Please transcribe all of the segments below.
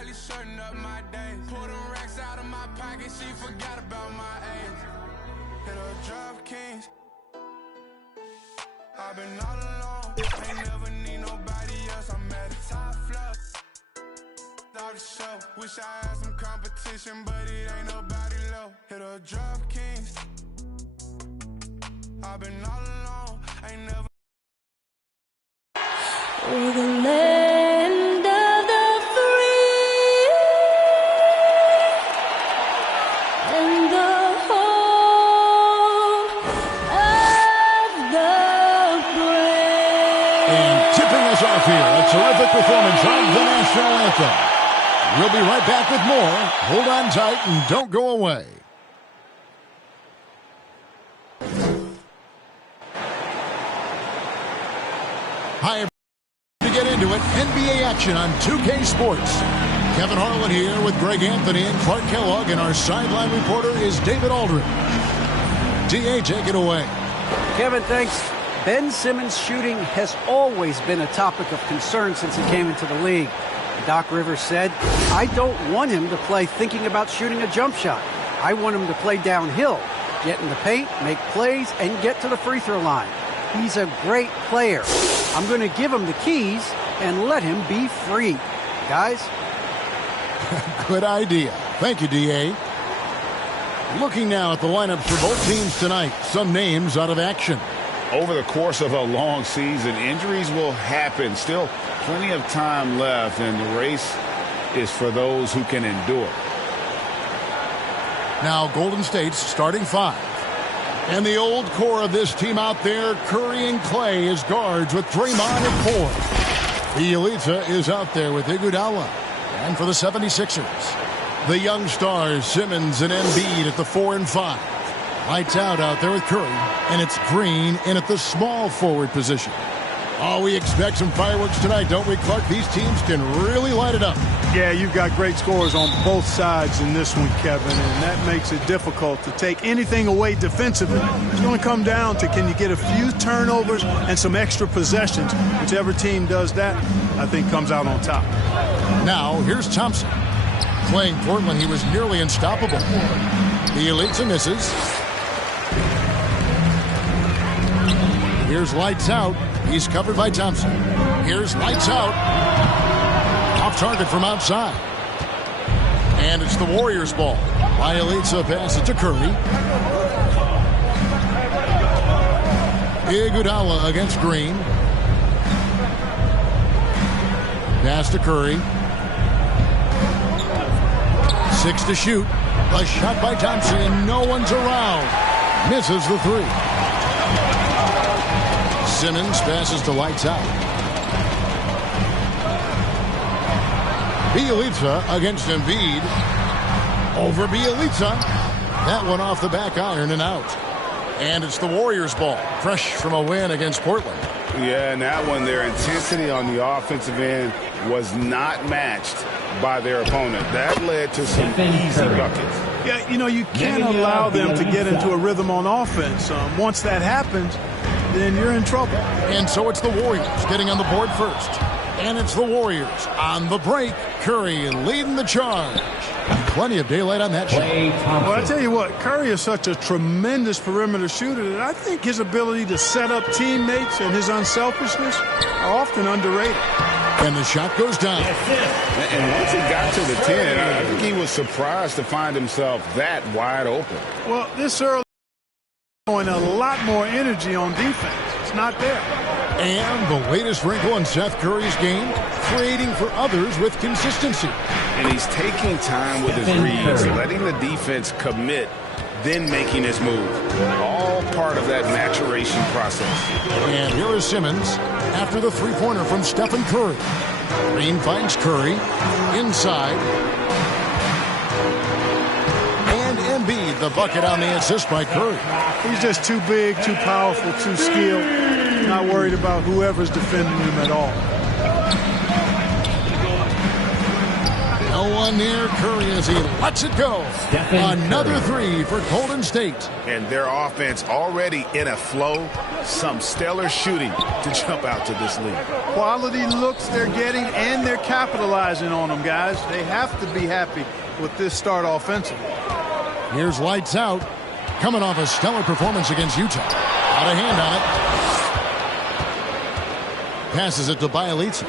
probably shorten up my days. Pull them racks out of my pocket, she forgot about my age. Hit her drop kings. I've been all alone, ain't never need nobody else. I'm at the top floor. All the show, wish I had some competition, but it ain't nobody low. Hit her drop kings. I've been all alone, ain't never. We're the land of the free and the home of the brave. And tipping us off here, a terrific performance of the national anthem. We'll be right back with more. Hold on tight and don't go away. Hi, to get into it, NBA action on 2K Sports. Kevin Harlan here with Greg Anthony and Clark Kellogg, and our sideline reporter is David Aldridge. DA, take it away. Kevin, thanks. Ben Simmons' shooting has always been a topic of concern since he came into the league. Doc Rivers said, I don't want him to play thinking about shooting a jump shot. I want him to play downhill, get in the paint, make plays, and get to the free throw line. He's a great player. I'm going to give him the keys and let him be free. Guys? Good idea. Thank you, D.A. Looking now at the lineups for both teams tonight. Some names out of action. Over the course of a long season, injuries will happen. Still plenty of time left, and the race is for those who can endure. Now Golden State's starting five. And the old core of this team out there, Curry and Clay as guards with Draymond at four. Bielitsa is out there with Iguodala. And for the 76ers, the young stars Simmons and Embiid at the 4 and 5. Lights out there with Curry, and it's Green in at the small forward position. Oh, we expect some fireworks tonight, don't we, Clark? These teams can really light it up. Yeah, you've got great scores on both sides in this one, Kevin, and that makes it difficult to take anything away defensively. It's going to come down to can you get a few turnovers and some extra possessions. Whichever team does that, I think comes out on top. Now, here's Thompson. Playing Portland, he was nearly unstoppable. Bielitsa misses. Here's lights out. He's covered by Thompson. Here's lights out. Off target from outside. And it's the Warriors' ball. Bielitsa passes it to Curry. Iguodala against Green. Pass to Curry. 6 to shoot. A shot by Thompson, and no one's around. Misses the three. Simmons passes to lights out. Bielitsa against Embiid. Over Bielitsa. That one off the back iron and out. And it's the Warriors' ball. Fresh from a win against Portland. Yeah, and that one, their intensity on the offensive end was not matched by their opponent. That led to some easy buckets. Yeah, you know, you can't allow them to get into a rhythm on offense. Once that happens, then you're in trouble. And so it's the Warriors getting on the board first. And it's the Warriors on the break. Curry leading the charge. Plenty of daylight on that shot. Well, I tell you what, Curry is such a tremendous perimeter shooter that I think his ability to set up teammates and his unselfishness are often underrated. And the shot goes down. And once he got to the 10, I think he was surprised to find himself that wide open. Well, this early showing a lot more energy on defense. It's not there. And the latest wrinkle in Seth Curry's game, creating for others with consistency. And he's taking time with his reads, letting the defense commit, then making his move. All part of that maturation process. And here is Simmons after the three-pointer from Stephen Curry. Green finds Curry inside. And Embiid, the bucket on the assist by Curry. He's just too big, too powerful, too skilled. Not worried about whoever's defending him at all. No one near Curry as he lets it go. Another three for Golden State. And their offense already in a flow. Some stellar shooting to jump out to this lead. Quality looks they're getting, and they're capitalizing on them, guys. They have to be happy with this start offensively. Here's Lights Out, coming off a stellar performance against Utah. Out of hand on it. Passes it to Bielitsa.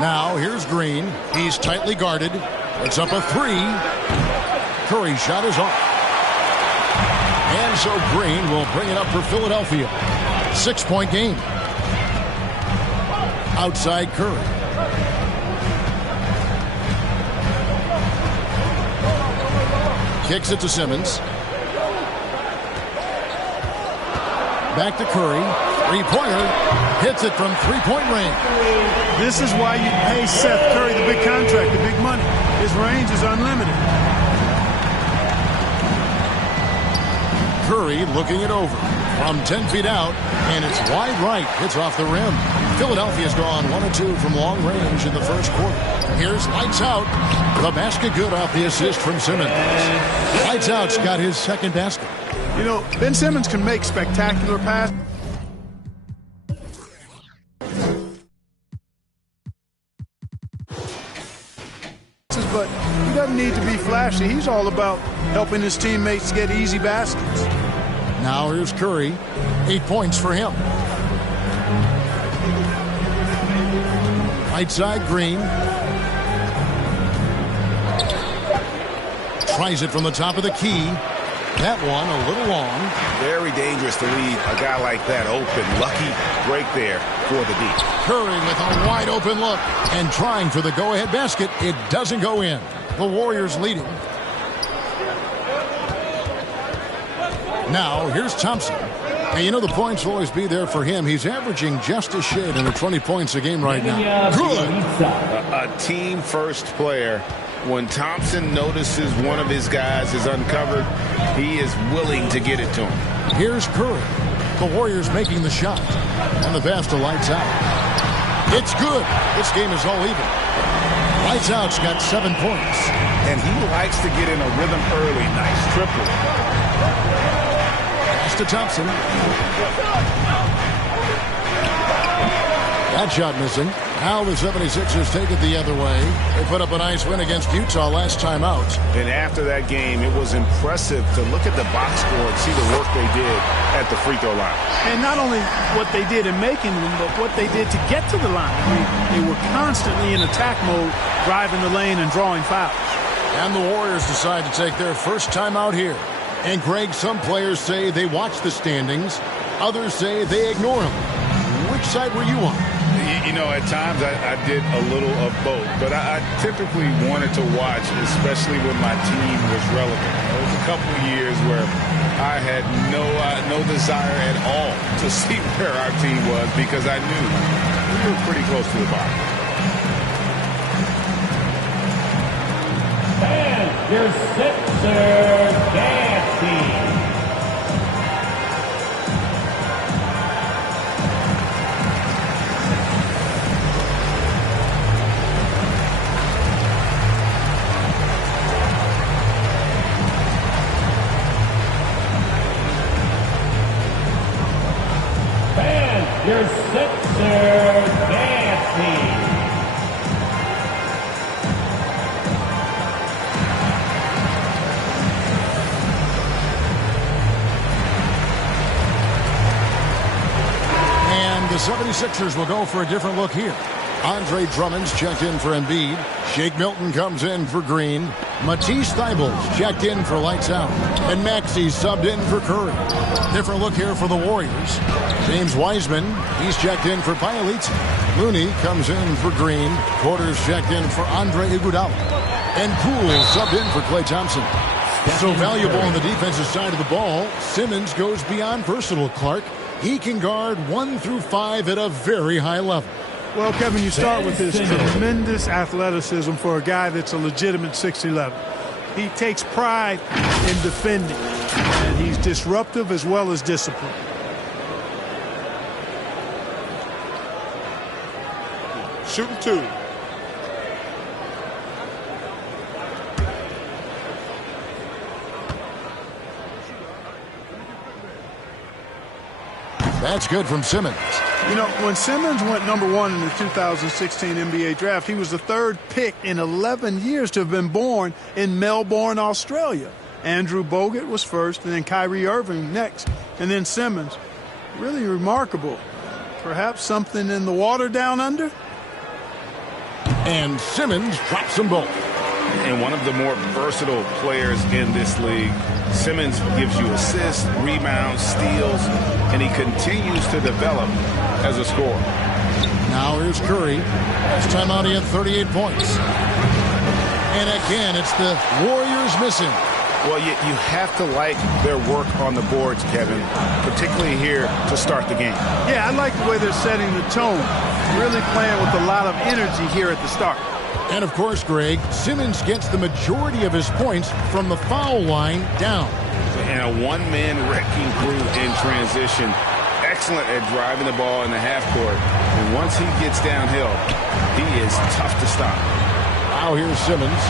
Now here's Green. He's tightly guarded. It's up a three. Curry's shot is off. And so Green will bring it up for Philadelphia. 6-point game. Outside Curry. Kicks it to Simmons. Back to Curry. Three-pointer. Hits it from three-point range. This is why you pay Seth Curry the big contract, the big money. His range is unlimited. Curry looking it over from 10 feet out, and it's wide right. Hits off the rim. Philadelphia's gone 1 of 2 from long range in the first quarter. Here's Lights Out. The basket good off the assist from Simmons. Lights Out's got his second basket. You know, Ben Simmons can make spectacular passes. But he doesn't need to be flashy. He's all about helping his teammates get easy baskets. Now here's Curry. 8 points for him. Right side Green. Tries it from the top of the key. That one a little long. Very dangerous to leave a guy like that open. Lucky break there for the D. Curry with a wide open look and trying for the go-ahead basket. It doesn't go in. The Warriors leading. Now here's Thompson. And you know the points will always be there for him. He's averaging just a shade under 20 points a game right now. Good. A team-first player. When Thompson notices one of his guys is uncovered, he is willing to get it to him. Here's Curry. The Warriors making the shot. And the pass to Lights Out. It's good. This game is all even. Lights Out's got 7 points. And he likes to get in a rhythm early. Nice triple. Pass to Thompson. That shot missing. Now the 76ers take it the other way. They put up a nice win against Utah last time out. And after that game, it was impressive to look at the box score and see the work they did at the free throw line. And not only what they did in making them, but what they did to get to the line. I mean, they were constantly in attack mode, driving the lane and drawing fouls. And the Warriors decide to take their first time out here. And Greg, some players say they watch the standings. Others say they ignore them. Which side were you on? You know, at times I did a little of both, but I typically wanted to watch, especially when my team was relevant. There was a couple of years where I had no desire at all to see where our team was because I knew we were pretty close to the bottom. And your Sixers dance team. Your Sixers dance team. And the 76ers will go for a different look here. Andre Drummond's checked in for Embiid. Shake Milton comes in for Green. Matisse Thybulle's checked in for Lights Out. And Maxey's subbed in for Curry. Different look here for the Warriors. James Wiseman, he's checked in for Bielitsa. Looney comes in for Green. Porter's checked in for Andre Iguodala. And Poole subbed in for Klay Thompson. So valuable on the defensive side of the ball, Simmons goes beyond personal, Clark. He can guard 1 through 5 at a very high level. Well, Kevin, you start with this tremendous athleticism for a guy that's a legitimate 6'11". He takes pride in defending, and he's disruptive as well as disciplined. shooting 2. That's good from Simmons. You know, when Simmons went #1 in the 2016 NBA draft, he was the 3rd pick in 11 years to have been born in Melbourne, Australia. Andrew Bogut was first, and then Kyrie Irving next, and then Simmons. Really remarkable. Perhaps something in the water down under? And Simmons drops them both. And one of the more versatile players in this league. Simmons gives you assists, rebounds, steals, and he continues to develop as a scorer. Now here's Curry. Last time out he had 38 points. And again, it's the Warriors missing. Well, you have to like their work on the boards, Kevin, particularly here to start the game. Yeah, I like the way they're setting the tone. Really playing with a lot of energy here at the start. And of course, Greg, Simmons gets the majority of his points from the foul line down. And a one-man wrecking crew in transition. Excellent at driving the ball in the half court. And once he gets downhill, he is tough to stop. Now here's Simmons.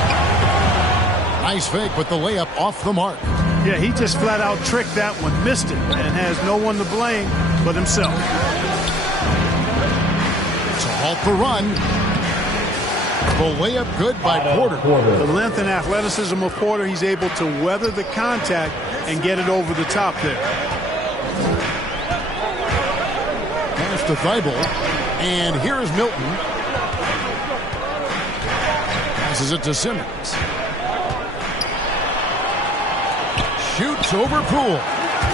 Nice fake, but the layup off the mark. Yeah, he just flat out tricked that one, missed it, and has no one to blame but himself. To halt the run. The layup good by Porter. The length and athleticism of Porter, he's able to weather the contact and get it over the top there. Pass to Thibault. And here is Milton. Passes it to Simmons. Shoots over Poole.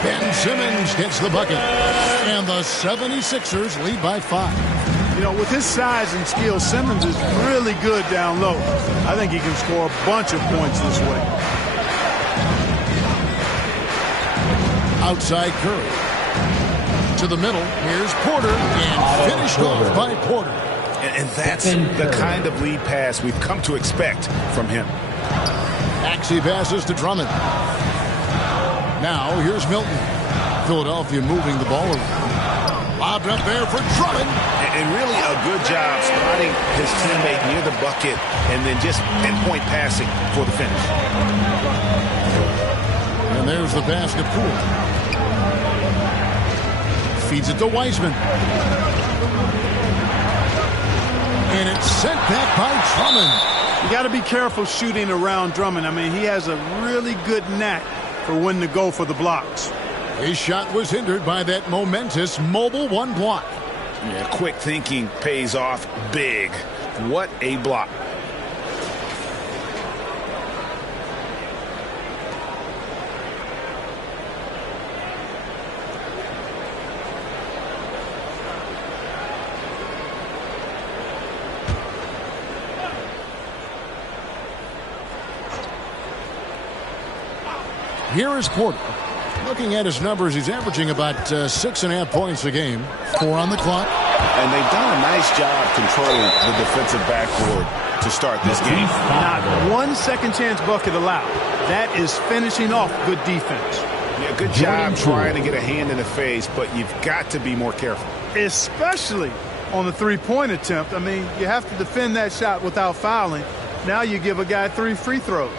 Ben Simmons gets the bucket. And the 76ers lead by 5. You know, with his size and skill, Simmons is really good down low. I think he can score a bunch of points this way. Outside Curry. To the middle. Here's Porter. And finished off by Porter. And that's the kind of lead pass we've come to expect from him. Maxey passes to Drummond. Now here's Milton. Philadelphia moving the ball around. Lobbed up there for Drummond. And really a good job spotting his teammate near the bucket and then just pinpoint passing for the finish. And there's the pass to Poole. Feeds it to Wiseman. And it's sent back by Drummond. You got to be careful shooting around Drummond. I mean, he has a really good knack for when to go for the blocks. His shot was hindered by that momentous mobile one block. Yeah, quick thinking pays off big. What a block. Here is Porter. Looking at his numbers, he's averaging about 6.5 points a game. 4 on the clock. And they've done a nice job controlling the defensive backboard to start this game. Not one second chance bucket allowed. That is finishing off good defense. Yeah, good job trying to get a hand in the face, but you've got to be more careful. Especially on the three-point attempt. I mean, you have to defend that shot without fouling. Now you give a guy 3 free throws.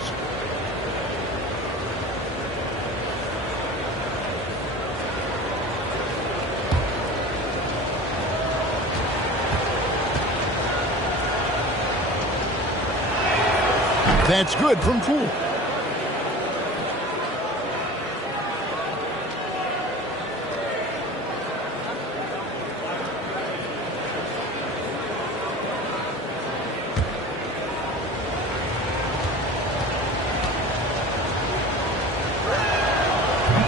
That's good from Poole.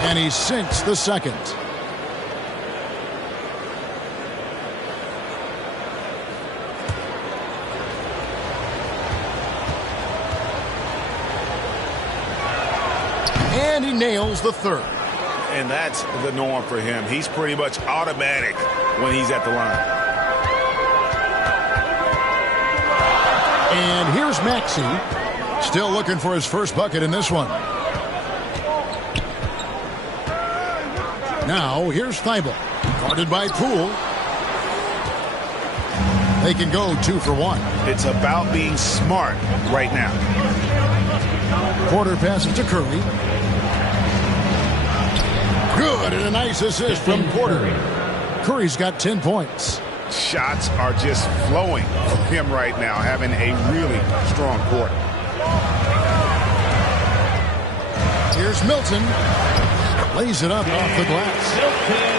And he sinks the second. And he nails the third. And that's the norm for him. He's pretty much automatic when he's at the line. And here's Maxey. Still looking for his first bucket in this one. Now here's Thibault. Guarded by Poole. They can go 2 for 1. It's about being smart right now. Porter passes to Curry. Good, and a nice assist from Porter. Curry's got 10 points. Shots are just flowing for him right now, having a really strong quarter. Here's Milton. Lays it up off the glass.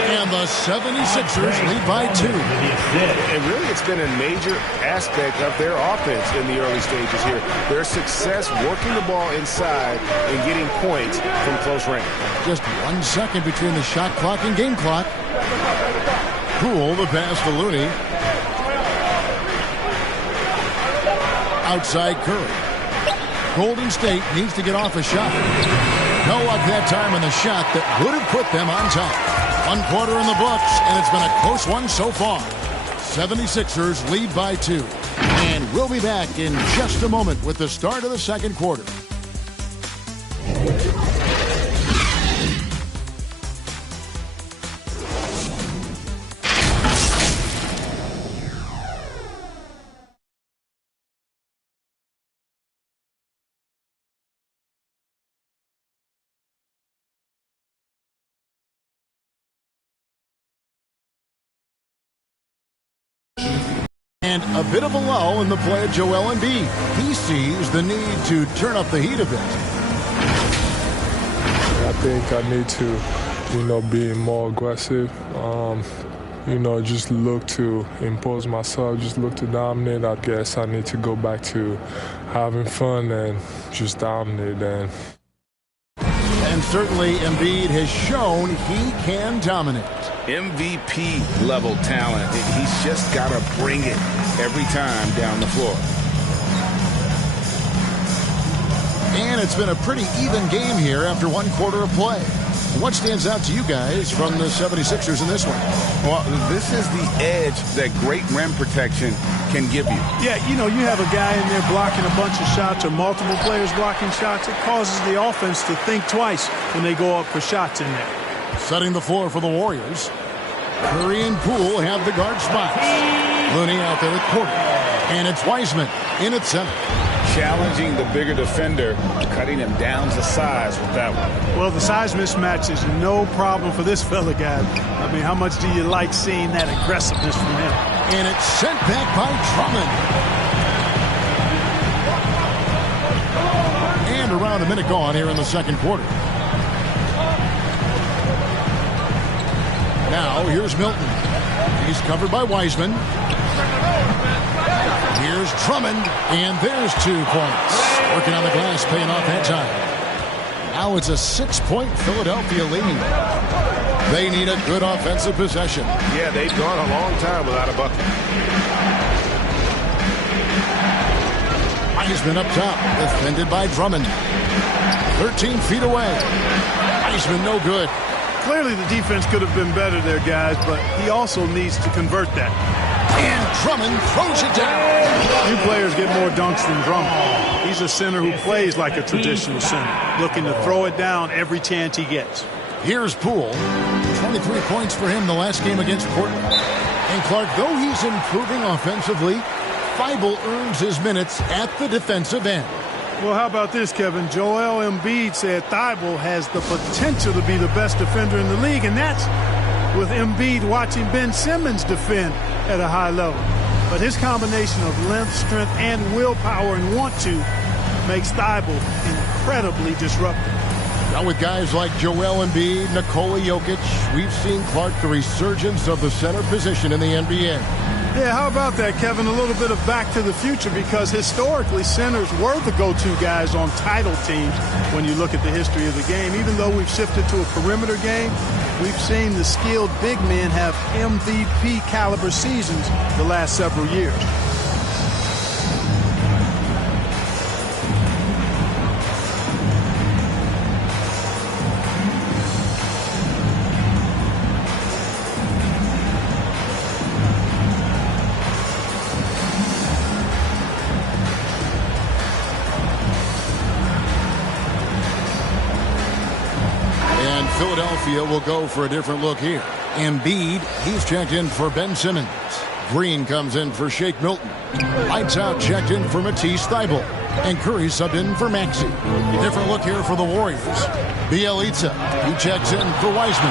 And the 76ers lead by 2. And really, it's been a major aspect of their offense in the early stages here. Their success working the ball inside and getting points from close range. Just 1 second between the shot clock and game clock. Poole the pass to Looney. Outside Curry. Golden State needs to get off a shot. No luck that time on the shot that would have put them on top. 1 quarter in the books, and it's been a close one so far. 76ers lead by 2. And we'll be back in just a moment with the start of the second quarter. And a bit of a lull in the play of Joel Embiid. He sees the need to turn up the heat a bit. I think I need to, be more aggressive. Just look to impose myself, just look to dominate. I guess I need to go back to having fun and just dominate. And certainly Embiid has shown he can dominate. MVP level talent. He's just got to bring it every time down the floor. And it's been a pretty even game here after 1 quarter of play. What stands out to you guys from the 76ers in this one? Well, this is the edge that great rim protection can give you. Yeah, you have a guy in there blocking a bunch of shots or multiple players blocking shots. It causes the offense to think twice when they go up for shots in there. Setting the floor for the Warriors. Curry and Poole have the guard spots. Looney out there at Porter. And it's Wiseman in at center. Challenging the bigger defender, cutting him down to size with that one. Well, the size mismatch is no problem for this fella, guys. I mean, how much do you like seeing that aggressiveness from him? And it's sent back by Drummond. And around a minute gone here in the second quarter. Now, here's Milton. He's covered by Wiseman. Here's Drummond, and there's 2 points. Working on the glass, paying off that time. Now it's a 6-point Philadelphia lead. They need a good offensive possession. Yeah, they've gone a long time without a bucket. Wiseman up top, defended by Drummond. 13 feet away. Wiseman no good. Clearly the defense could have been better there, guys, but he also needs to convert that. And Drummond throws it down. Few players get more dunks than Drummond. He's a center who plays like a traditional center, looking to throw it down every chance he gets. Here's Poole. 23 points for him the last game against Portland. And Clark, though he's improving offensively, Feibel earns his minutes at the defensive end. Well, how about this, Kevin? Joel Embiid said Thibault has the potential to be the best defender in the league, and that's with Embiid watching Ben Simmons defend at a high level. But his combination of length, strength, and willpower and want to makes Thibault incredibly disruptive. Now with guys like Joel Embiid, Nikola Jokic, we've seen, Clark, the resurgence of the center position in the NBA. Yeah, how about that, Kevin? A little bit of back to the future, because historically centers were the go-to guys on title teams when you look at the history of the game. Even though we've shifted to a perimeter game, we've seen the skilled big men have MVP caliber seasons the last several years. Philadelphia will go for a different look here. Embiid, he's checked in for Ben Simmons. Green comes in for Shake Milton. Lights out checked in for Matisse Thybulle. And Curry subbed in for Maxey. Different look here for the Warriors. Bielitsa, he checks in for Wiseman.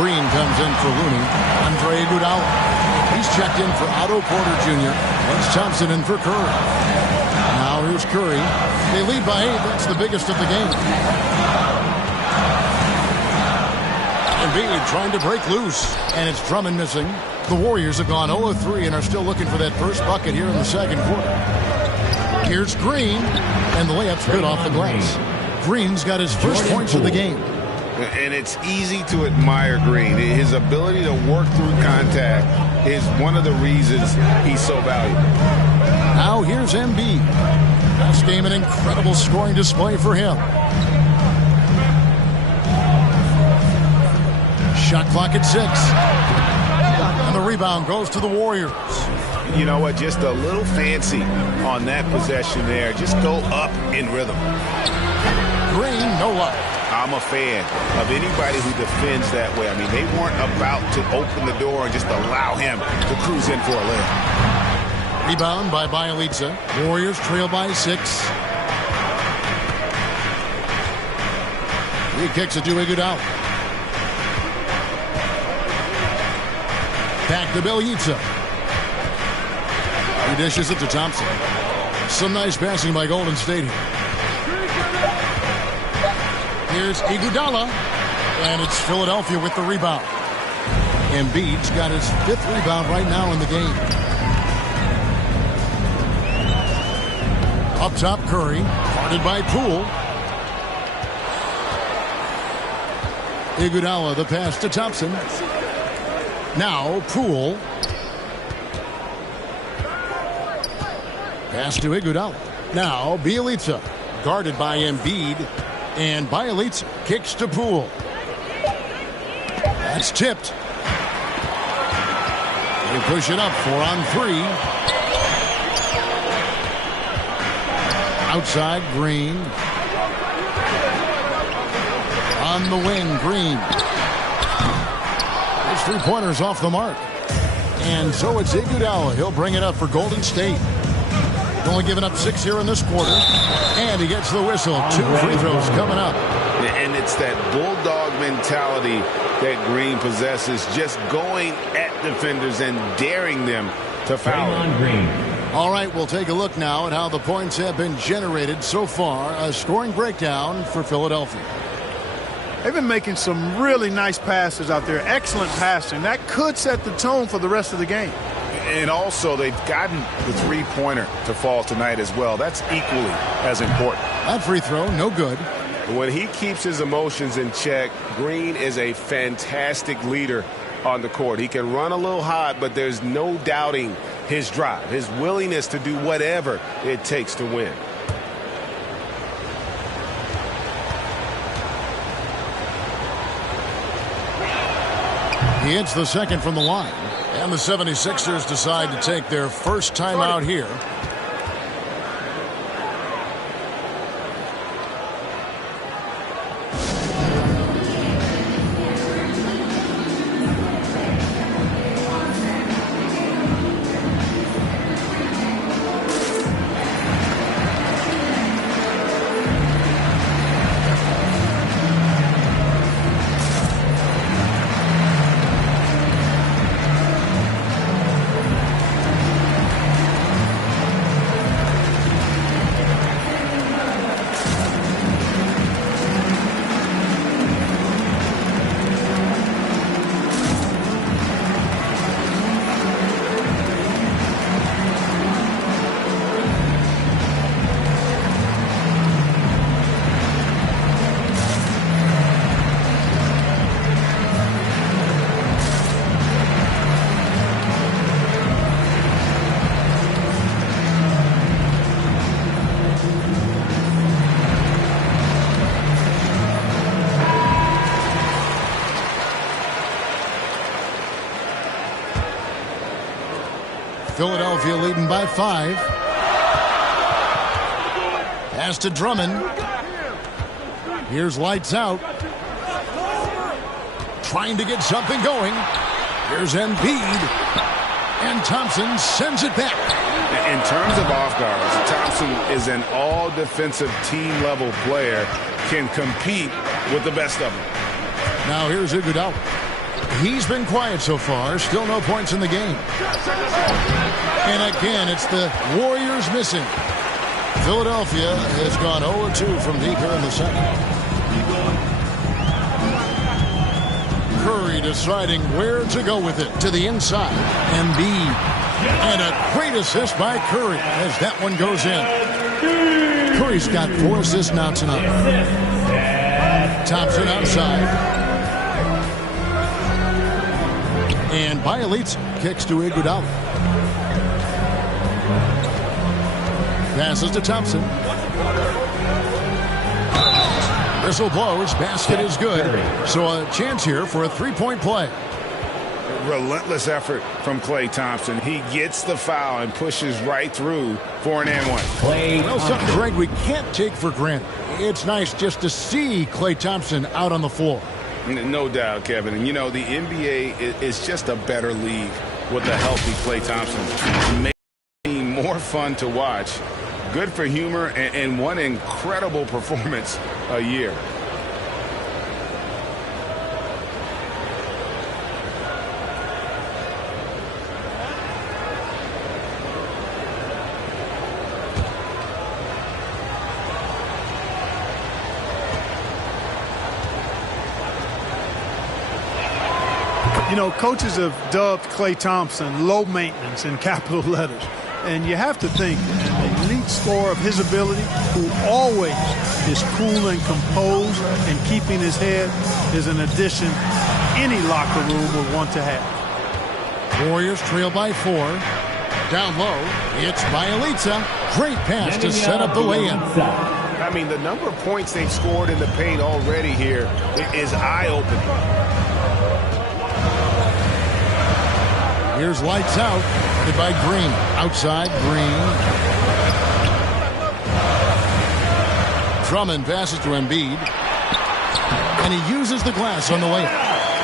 Green comes in for Looney. Andre Iguodala. He's checked in for Otto Porter Jr. That's Thompson in for Curry. Now here's Curry. They lead by 8. That's the biggest of the game. Embiid trying to break loose. And it's Drummond missing. The Warriors have gone 0 of 3 and are still looking for that first bucket here in the second quarter. Here's Green. And the layup's good off the glass. Green's got his first points of the game. And it's easy to admire Green. His ability to work through contact is one of the reasons he's so valuable. Now here's Embiid. Last game, an incredible scoring display for him. Shot clock at 6. And the rebound goes to the Warriors. You know what? Just a little fancy on that possession there. Just go up in rhythm. Green, no luck. I'm a fan of anybody who defends that way. I mean, they weren't about to open the door and just allow him to cruise in for a layup. Rebound by Bielitsa. Warriors trail by 6. He kicks it to Iguodala. Back to Bielitsa. He dishes it to Thompson. Some nice passing by Golden State here. Here's Iguodala, and it's Philadelphia with the rebound. Embiid's got his 5th rebound right now in the game. Up top, Curry, guarded by Poole. Iguodala, the pass to Thompson. Now Poole. Pass to Iguodala. Now Bielitsa, guarded by Embiid. And Bielitsa kicks to Poole. That's tipped. They push it up 4 on 3. Outside, Green. On the wing, Green. His 3-pointers off the mark. And so it's Iguodala. He'll bring it up for Golden State. Only giving up 6 here in this quarter. And he gets the whistle. 2 free throws coming up. And it's that bulldog mentality that Green possesses, just going at defenders and daring them to foul. All right, we'll take a look now at how the points have been generated so far. A scoring breakdown for Philadelphia. They've been making some really nice passes out there. Excellent passing. That could set the tone for the rest of the game. And also, they've gotten the 3-pointer to fall tonight as well. That's equally as important. That free throw, no good. When he keeps his emotions in check, Green is a fantastic leader on the court. He can run a little hot, but there's no doubting his drive, his willingness to do whatever it takes to win. He hits the second from the line. And the 76ers decide to take their first time out here. Philadelphia leading by 5. Pass to Drummond. Here's lights out. Trying to get something going. Here's Embiid. And Thompson sends it back. In terms of off guards, Thompson is an all-defensive team-level player, can compete with the best of them. Now here's Iguodala. He's been quiet so far. Still no points in the game. And again, it's the Warriors missing. Philadelphia has gone 0-2 from deep here in the second. Curry deciding where to go with it. To the inside. Embiid. And a great assist by Curry as that one goes in. Curry's got 4 assists now tonight. Thompson outside. And Bielitsa kicks to Iguodala. Passes to Thompson. Whistle blows. Basket is good. So a chance here for a three-point play. Relentless effort from Klay Thompson. He gets the foul and pushes right through for an and one. Well, something, Greg, we can't take for granted. It's nice just to see Klay Thompson out on the floor. No doubt, Kevin. And, you know, the NBA is just a better league with a healthy Klay Thompson. Making more fun to watch. Good for humor and one incredible performance a year. You know, coaches have dubbed Klay Thompson low maintenance in capital letters. And you have to think an elite scorer of his ability, who always is cool and composed and keeping his head, is an addition any locker room would want to have. Warriors trail by 4. Down low, it's Bielitsa. Great pass to set up the lay-in. I mean, the number of points they've scored in the paint already here is eye-opening. Here's lights out. By Green. Outside, Green. Drummond passes to Embiid. And he uses the glass on the layup.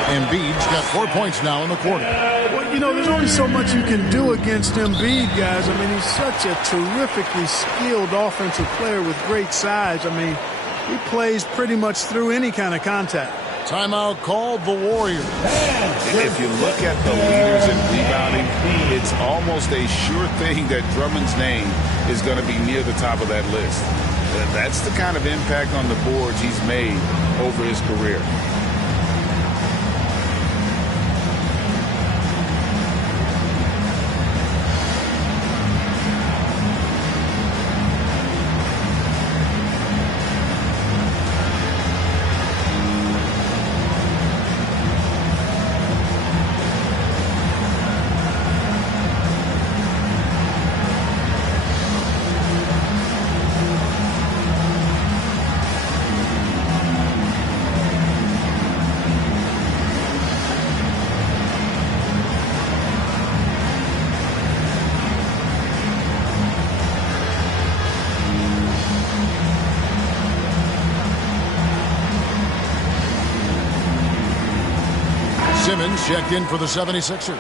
Embiid's got 4 points now in the quarter. Well, you know, there's only so much you can do against Embiid, guys. I mean, he's such a terrifically skilled offensive player with great size. I mean, he plays pretty much through any kind of contact. Timeout called the Warriors. If you look at the leaders in rebounding, it's almost a sure thing that Drummond's name is going to be near the top of that list. That's the kind of impact on the boards he's made over his career. Simmons checked in for the 76ers.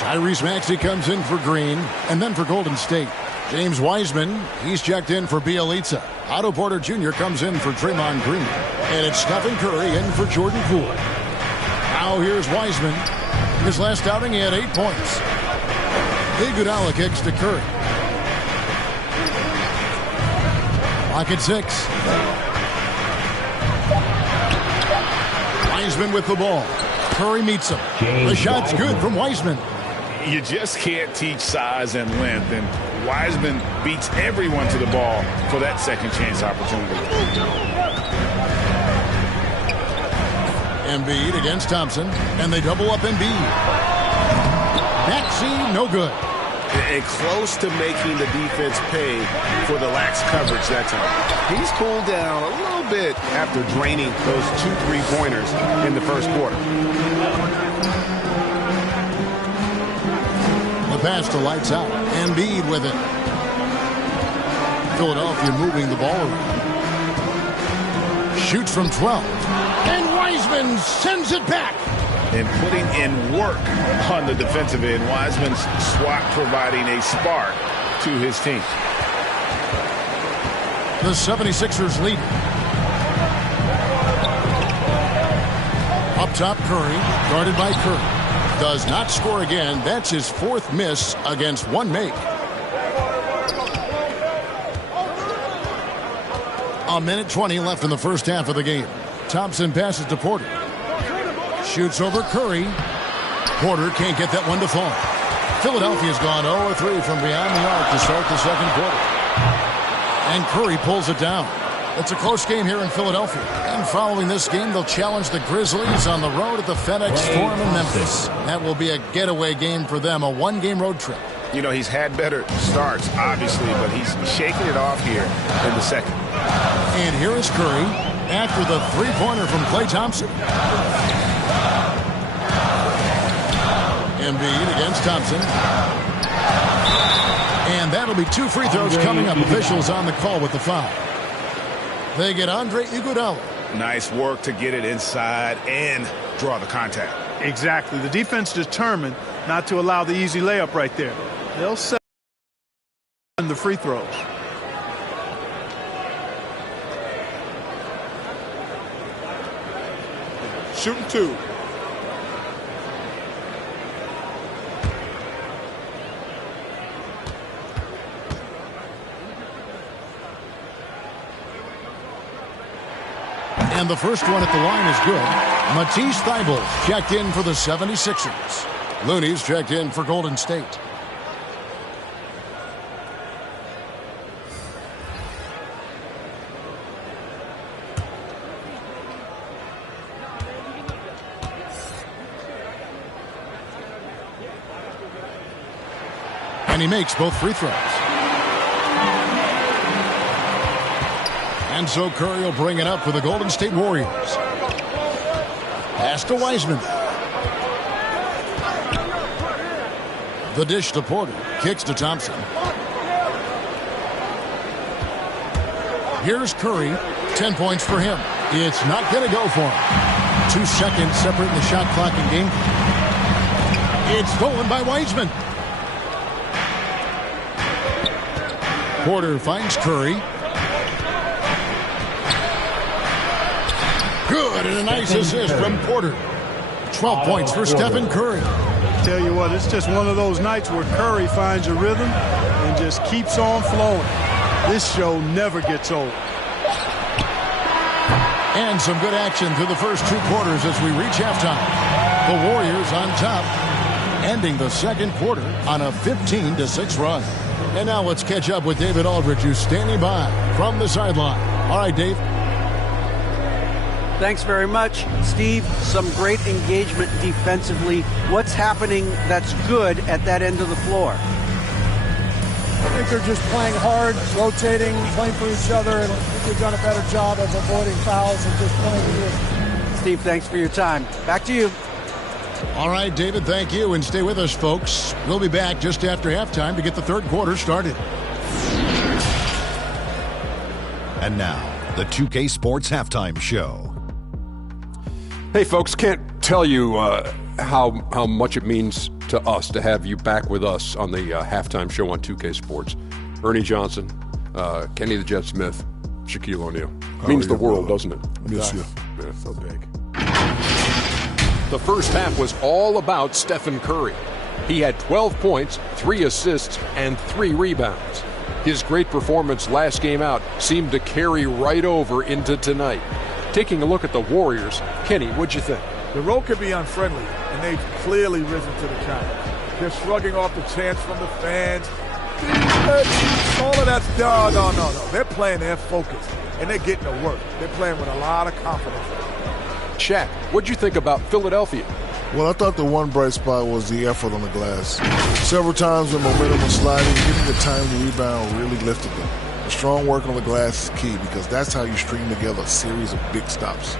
Tyrese Maxey comes in for Green and then for Golden State. James Wiseman, he's checked in for Bielitsa. Otto Porter Jr. comes in for Draymond Green. And it's Stephen Curry in for Jordan Poole. Now here's Wiseman. His last outing, he had 8 points. Iguodala kicks to Curry. Lock at 6. Wiseman with the ball. Curry meets him. The shot's good from Wiseman. You just can't teach size and length, and Wiseman beats everyone to the ball for that second chance opportunity. Embiid against Thompson, and they double up Embiid. Maxey, no good. And close to making the defense pay for the lax coverage that time. He's cooled down a little bit after draining those 2 3-pointers in the first quarter. The pass to lights out. Embiid with it. Philadelphia moving the ball around. Shoots from 12. And Wiseman sends it back. and putting in work on the defensive end. Wiseman's swat providing a spark to his team. The 76ers lead. Up top, Curry, guarded by Curry. Does not score again. That's his 4th miss against 1 make. A minute 20 left in the first half of the game. Thompson passes to Porter. Shoots over Curry. Porter can't get that one to fall. Philadelphia's gone 0-3 from beyond the arc to start the second quarter. And Curry pulls it down. It's a close game here in Philadelphia. And following this game, they'll challenge the Grizzlies on the road at the FedEx Forum in Memphis. That will be a getaway game for them, a 1-game road trip. You know, he's had better starts, obviously, but he's shaking it off here in the second. And here is Curry after the three-pointer from Klay Thompson. Embiid against Thompson. And that'll be 2 free throws coming up. Officials on the call with the foul. They get Andre Iguodala. Nice work to get it inside and draw the contact. Exactly. The defense determined not to allow the easy layup right there. They'll set the free throws. Shooting 2. And the first one at the line is good. Matisse Thybulle checked in for the 76ers. Looney's checked in for Golden State. And he makes both free throws. And so Curry will bring it up for the Golden State Warriors. Pass to Wiseman. The dish to Porter. Kicks to Thompson. Here's Curry. 10 points for him. It's not going to go for him. 2 seconds separating the shot clock and game. It's stolen by Wiseman. Porter finds Curry. Good, and a nice assist from Porter. 12 points for Stephen Curry. Tell you what, it's just one of those nights where Curry finds a rhythm and just keeps on flowing. This show never gets old. And some good action through the first 2 quarters as we reach halftime. The Warriors on top, ending the second quarter on a 15-6 run. And now let's catch up with David Aldridge, who's standing by from the sideline. All right, Dave. Thanks very much, Steve. Some great engagement defensively. What's happening that's good at that end of the floor? I think they're just playing hard, rotating, playing for each other, and I think they've done a better job of avoiding fouls and just playing good. Steve, thanks for your time. Back to you. All right, David, thank you, and stay with us, folks. We'll be back just after halftime to get the third quarter started. And now, the 2K Sports Halftime Show. Hey, folks, can't tell you how much it means to us to have you back with us on the halftime show on 2K Sports. Ernie Johnson, Kenny the Jet Smith, Shaquille O'Neal. Means the world, doesn't it? Miss you. Yeah. So big. The first half was all about Stephen Curry. He had 12 points, 3 assists, and 3 rebounds. His great performance last game out seemed to carry right over into tonight. Taking a look at the Warriors, Kenny, what'd you think? The road could be unfriendly, and they've clearly risen to the challenge. They're shrugging off the chants from the fans. All of that's no. They're playing their focus, and they're getting to work. They're playing with a lot of confidence. Shaq, what'd you think about Philadelphia? Well, I thought the one bright spot was the effort on the glass. Several times when momentum was sliding, getting the time to rebound really lifted them. The strong work on the glass is key because that's how you string together a series of big stops.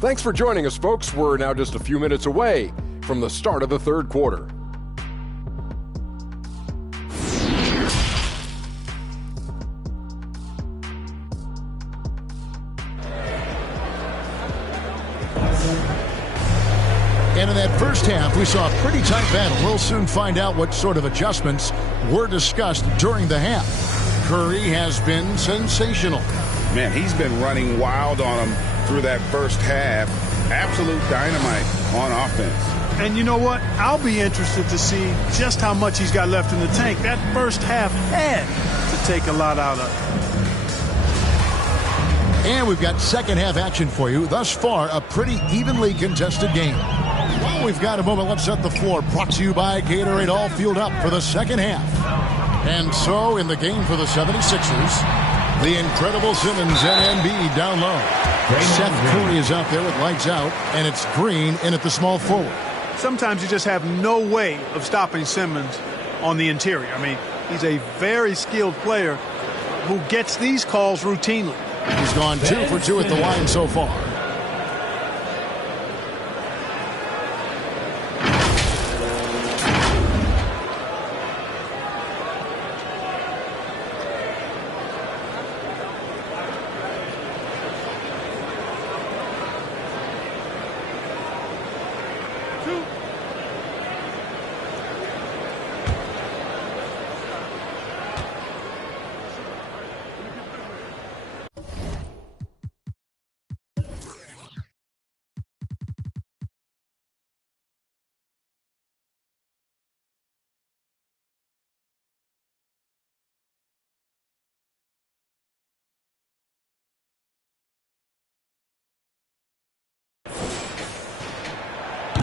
Thanks for joining us, folks. We're now just a few minutes away from the start of the third quarter. And in that first half, we saw a pretty tight battle. We'll soon find out what sort of adjustments were discussed during the half. Curry has been sensational. Man, he's been running wild on him through that first half. Absolute dynamite on offense. And you know what? I'll be interested to see just how much he's got left in the tank. That first half had to take a lot out of it. And we've got second half action for you. Thus far, a pretty evenly contested game. Well, we've got a moment. Let's set the floor. Brought to you by Gatorade. All fueled up for the second half. And so in the game for the 76ers, the incredible Simmons and Embiid down low. Seth Curry is out there with lights out, and it's Green in at the small forward. Sometimes you just have no way of stopping Simmons on the interior. I mean, he's a very skilled player who gets these calls routinely. He's gone 2 for 2 at the line so far.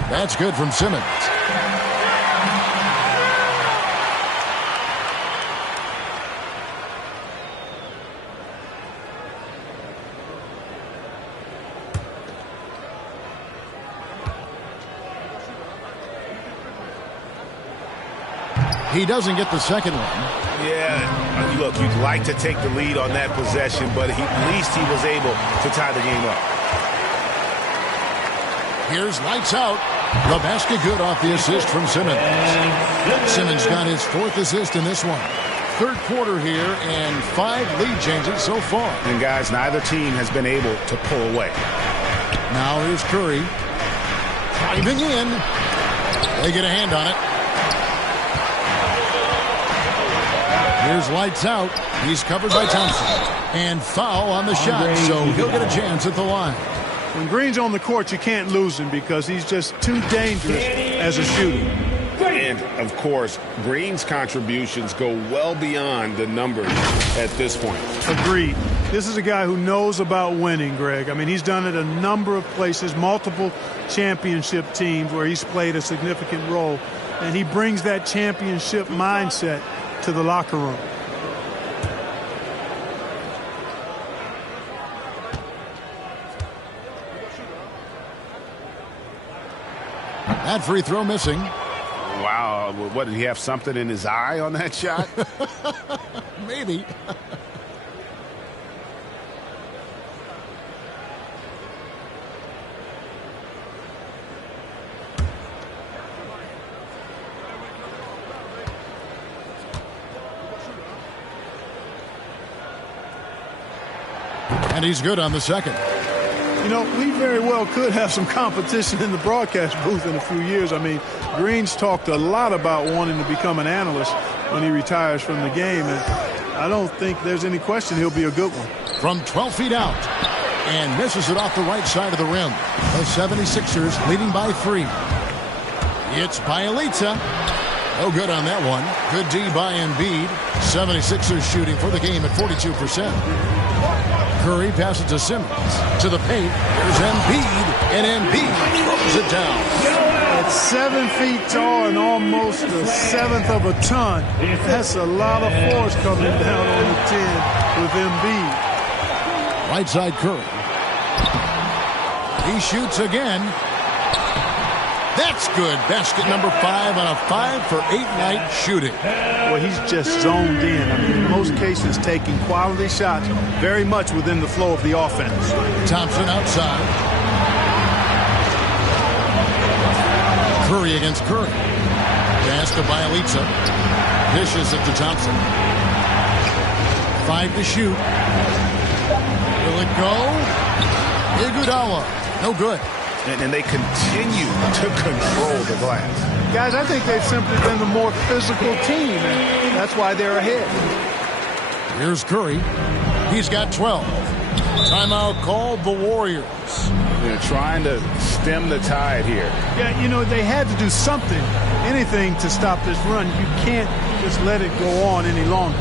That's good from Simmons. He doesn't get the second one. Yeah, look, you'd like to take the lead on that possession, but at least he was able to tie the game up. Here's lights out. The basket good off the assist from Simmons. Simmons got his 4th assist in this one. Third quarter here and 5 lead changes so far. And guys, neither team has been able to pull away. Now here's Curry. Driving in. They get a hand on it. Here's lights out. He's covered by Thompson. And foul on the shot, so he'll get a chance at the line. When Green's on the court, you can't lose him because he's just too dangerous as a shooter. And, of course, Green's contributions go well beyond the numbers at this point. Agreed. This is a guy who knows about winning, Greg. I mean, he's done it a number of places, multiple championship teams where he's played a significant role. And he brings that championship mindset to the locker room. That free throw missing. Wow, what, did he have something in his eye on that shot? Maybe. And he's good on the second. You know, we very well could have some competition in the broadcast booth in a few years. I mean, Green's talked a lot about wanting to become an analyst when he retires from the game, and I don't think there's any question he'll be a good one. From 12 feet out, and misses it off the right side of the rim. The 76ers leading by 3. It's Bielitsa. No good on that one. Good D by Embiid. 76ers shooting for the game at 42%. Curry passes to Simmons. To the paint. There's Embiid. And Embiid throws it down. At 7 feet tall and almost a seventh of a ton, that's a lot of force coming down on the 10 with Embiid. Right side Curry. He shoots again. That's good. Basket number 5 on a 5-for-8 night shooting. Well, he's just zoned in. I mean, in most cases, taking quality shots very much within the flow of the offense. Thompson outside. Curry against Curry. Pass to Bielitsa. Dishes it to Thompson. 5 to shoot. Will it go? Iguodala. No good. and they continue to control the glass. Guys, I think they've simply been the more physical team, and that's why they're ahead. Here's Curry. He's got 12. Timeout called the Warriors. They're trying to stem the tide here. Yeah, you know, they had to do something, anything to stop this run. You can't just let it go on any longer.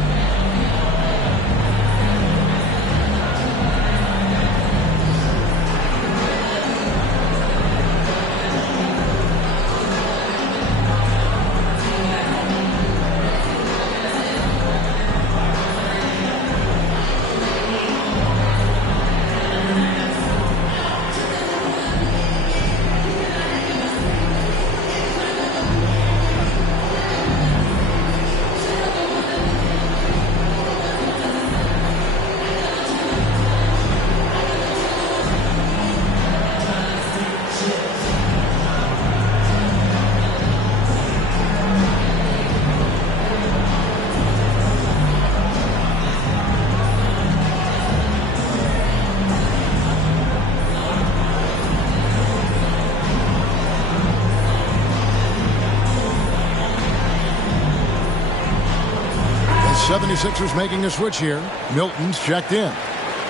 The 76ers making a switch here. Milton's checked in.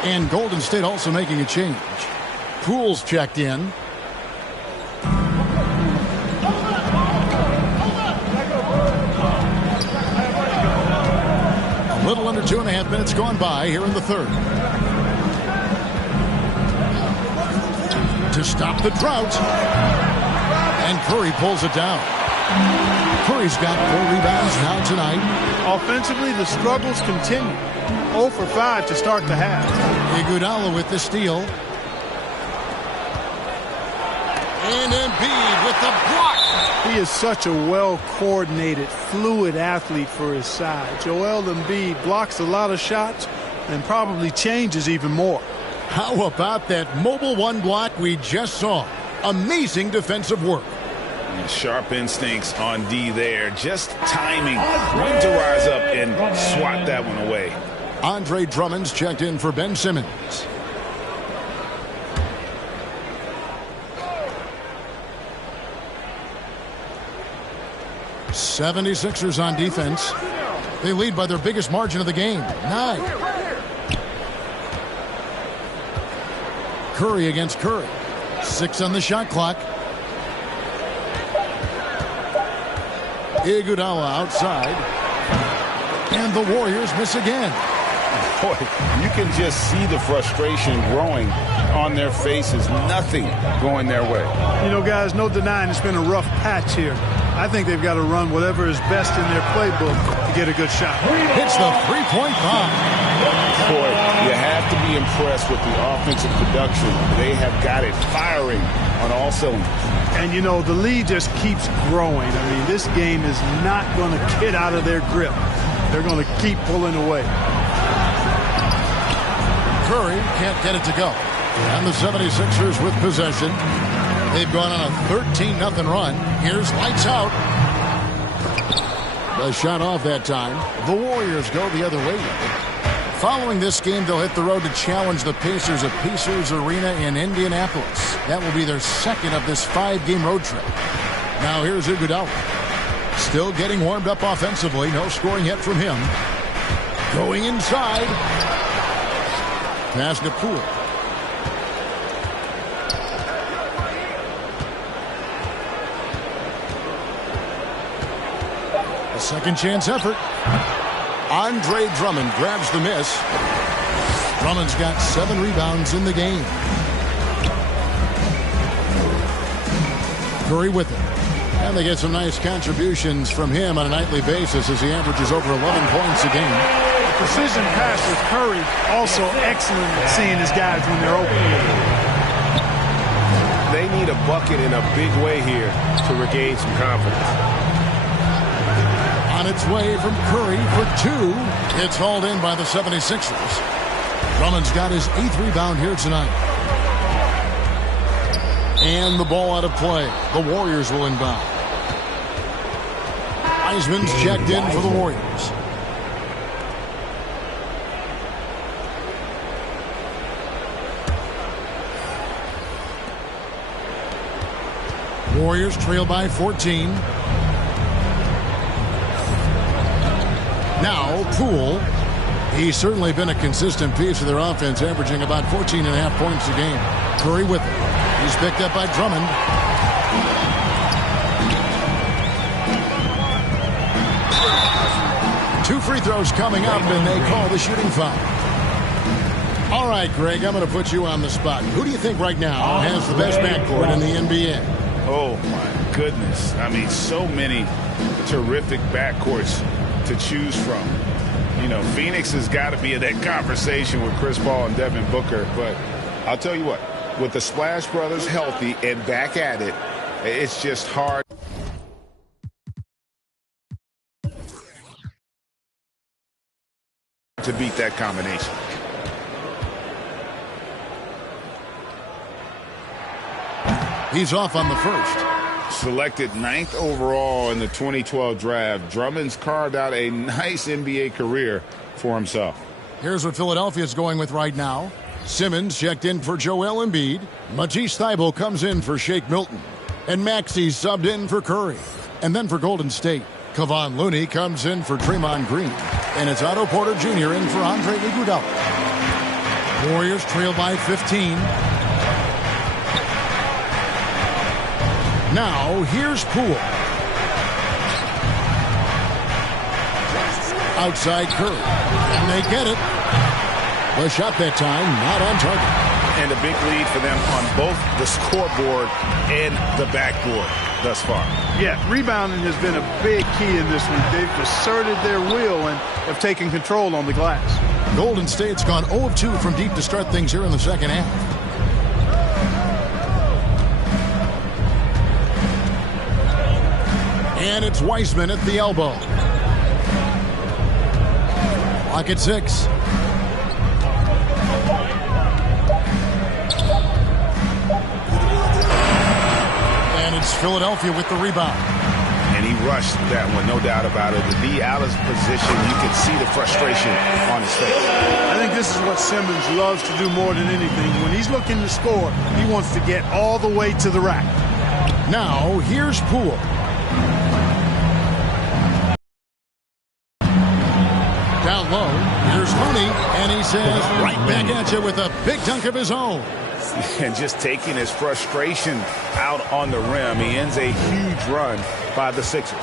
And Golden State also making a change. Poole's checked in. A little under 2.5 minutes gone by here in the third. To stop the drought. And Curry pulls it down. Curry's got 4 rebounds now tonight. Offensively, the struggles continue. 0 for 5 to start the half. Iguodala with the steal. And Embiid with the block. He is such a well-coordinated, fluid athlete for his side. Joel Embiid blocks a lot of shots and probably changes even more. How about that mobile one block we just saw? Amazing defensive work. Sharp instincts on D there. Just timing when to rise up and swat that one away. Andre Drummond's checked in for Ben Simmons. '76ers on defense. They lead by their biggest margin of the game, 9. Curry against Curry. 6 on the shot clock. Iguodala outside. And the Warriors miss again. Boy, you can just see the frustration growing on their faces. Nothing going their way. You know, guys, no denying it's been a rough patch here. I think they've got to run whatever is best in their playbook to get a good shot. Hits the three-point bomb. Boy, you have to be impressed with the offensive production. They have got it firing on all cylinders. And, you know, the lead just keeps growing. I mean, this game is not going to get out of their grip. They're going to keep pulling away. Curry can't get it to go. And the 76ers with possession. They've gone on a 13-0 run. Here's lights out. The shot off that time. The Warriors go the other way. Following this game, they'll hit the road to challenge the Pacers at Pacers Arena in Indianapolis. That will be their second of this 5-game road trip. Now here's Iguodala. Still getting warmed up offensively. No scoring yet from him. Going inside. Pass to Poole. A second chance effort. Andre Drummond grabs the miss. Drummond's got 7 rebounds in the game. Curry with it. And they get some nice contributions from him on a nightly basis as he averages over 11 points a game. Precision pass with Curry, also excellent at seeing his guys when they're open. They need a bucket in a big way here to regain some confidence. On its way from Curry for 2. It's hauled in by the 76ers. Drummond's got his 8th rebound here tonight. And the ball out of play. The Warriors will inbound. Wiseman's checked in for the Warriors. Warriors trail by 14. Now, Poole. He's certainly been a consistent piece of their offense, averaging about 14.5 points a game. Curry with it. He's picked up by Drummond. Two free throws coming up, and they call the shooting foul. All right, Greg, I'm going to put you on the spot. Who do you think right now has the best backcourt in the NBA? Oh, my goodness. I mean, so many terrific backcourts to choose from. You know, Phoenix has got to be in that conversation with Chris Paul and Devin Booker. But I'll tell you what, with the Splash Brothers healthy and back at it, it's just hard to beat that combination. He's off on the first. Selected 9th overall in the 2012 draft, Drummond's carved out a nice NBA career for himself. Here's what Philadelphia's going with right now. Simmons checked in for Joel Embiid. Matisse Thybulle comes in for Shake Milton. And Maxey's subbed in for Curry. And then for Golden State, Kevon Looney comes in for Draymond Green. And it's Otto Porter Jr. in for Andre Iguodala. Warriors trail by 15. Now, here's Poole. Outside Curry. And they get it. The shot that time, not on target. And a big lead for them on both the scoreboard and the backboard thus far. Yeah, rebounding has been a big key in this one. They've asserted their will and have taken control on the glass. Golden State's gone 0 of 2 from deep to start things here in the second half. And it's Wiseman at the elbow. Clock at 6. And it's Philadelphia with the rebound. And he rushed that one, no doubt about it. With D. Allen's position, you can see the frustration on his face. I think this is what Simmons loves to do more than anything. When he's looking to score, he wants to get all the way to the rack. Now, here's Poole. Down low, here's Looney, and he says right back at you with a big dunk of his own. And just taking his frustration out on the rim. He ends a huge run by the Sixers.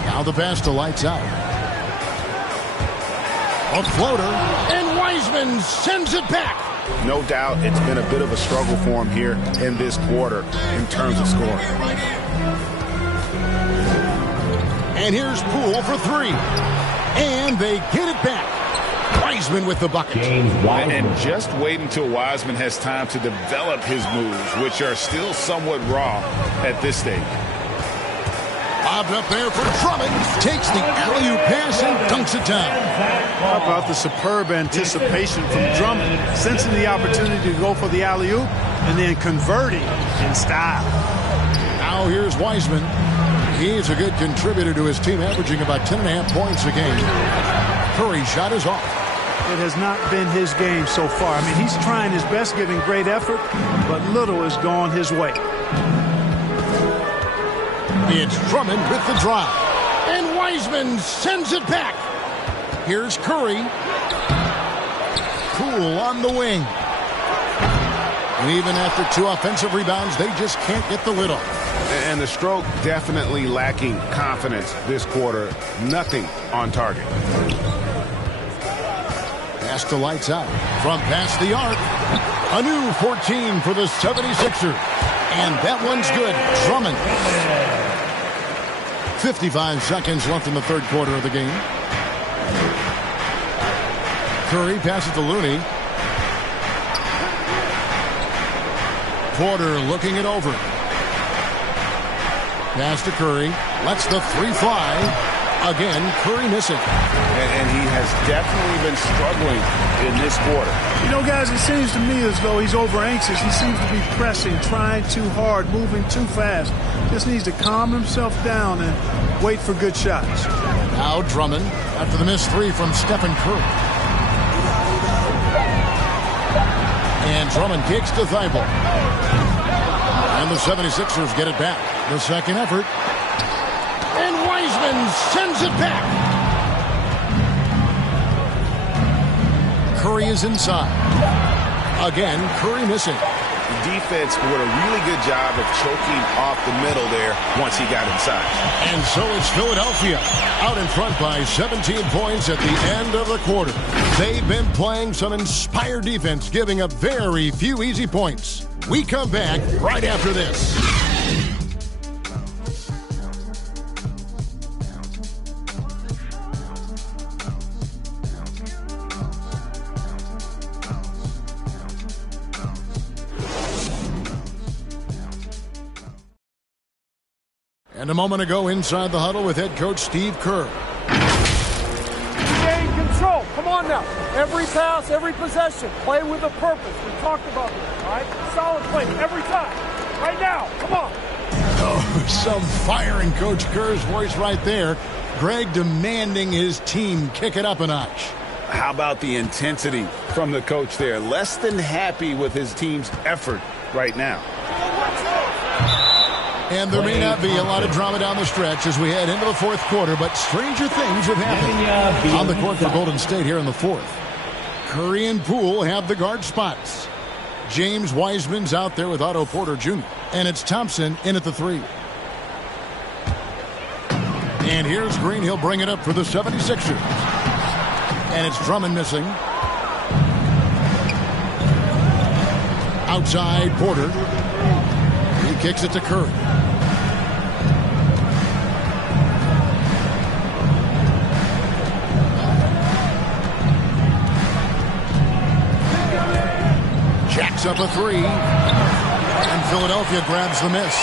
Now the pass to Lights Out. A floater, and Wiseman sends it back. No doubt it's been a bit of a struggle for him here in this quarter in terms of scoring. And here's Poole for 3. And they get it back. Wiseman with the bucket. And just wait until Wiseman has time to develop his moves, which are still somewhat raw at this stage. Bobbed up there for Drummond. Takes the alley-oop pass and dunks it down. How about the superb anticipation from Drummond, sensing the opportunity to go for the alley-oop and then converting in style. Now here's Wiseman. He's a good contributor to his team, averaging about 10.5 points a game. Curry's shot is off. It has not been his game so far. I mean, he's trying his best, giving great effort, but little has gone his way. It's Drummond with the drive. And Wiseman sends it back. Here's Curry. Poole on the wing. And even after 2 offensive rebounds, they just can't get the lid off. And the stroke definitely lacking confidence this quarter. Nothing on target. Pass to Lights Out. From past the arc. A new 14 for the 76ers. And that one's good. Drummond. 55 seconds left in the third quarter of the game. Curry passes to Looney. Porter looking it over. Pass to Curry. Lets the 3 fly. Again, Curry missing. And he has definitely been struggling in this quarter. You know, guys, it seems to me as though he's over anxious. He seems to be pressing, trying too hard, moving too fast. Just needs to calm himself down and wait for good shots. Now Drummond after the missed 3 from Stephen Curry. And Drummond kicks to Thybulle. And the 76ers get it back. The second effort. And Wiseman sends it back. Curry is inside. Again, Curry missing. The defense did a really good job of choking off the middle there once he got inside. And so it's Philadelphia out in front by 17 points at the end of the quarter. They've been playing some inspired defense, giving up very few easy points. We come back right after this. And a moment ago inside the huddle with head coach Steve Kerr. Gain control. Come on now. Every pass, every possession. Play with a purpose. We talked about this, all right? Solid play every time. Right now. Come on. Oh, some fire in Coach Kerr's voice right there. Greg demanding his team kick it up a notch. How about the intensity from the coach there? Less than happy with his team's effort right now. And there may not be a lot of drama down the stretch as we head into the fourth quarter, but stranger things have happened on the court for Golden State here in the fourth. Curry and Poole have the guard spots. James Wiseman's out there with Otto Porter Jr. And it's Thompson in at the 3. And here's Green. He'll bring it up for the 76ers. And it's Drummond missing. Outside Porter. He kicks it to Curry. Jacks up a 3. And Philadelphia grabs the miss.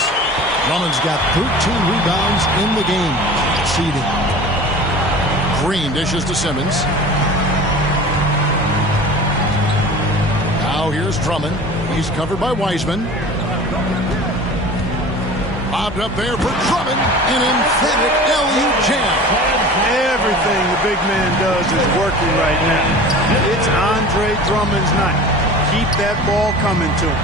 Drummond's got 13 rebounds in the game. Cheating. Green dishes to Simmons. Now here's Drummond. He's covered by Wiseman. Bobbed up there for Drummond. An emphatic LU jam. Everything the big man does is working right now. It's Andre Drummond's night. Keep that ball coming to him.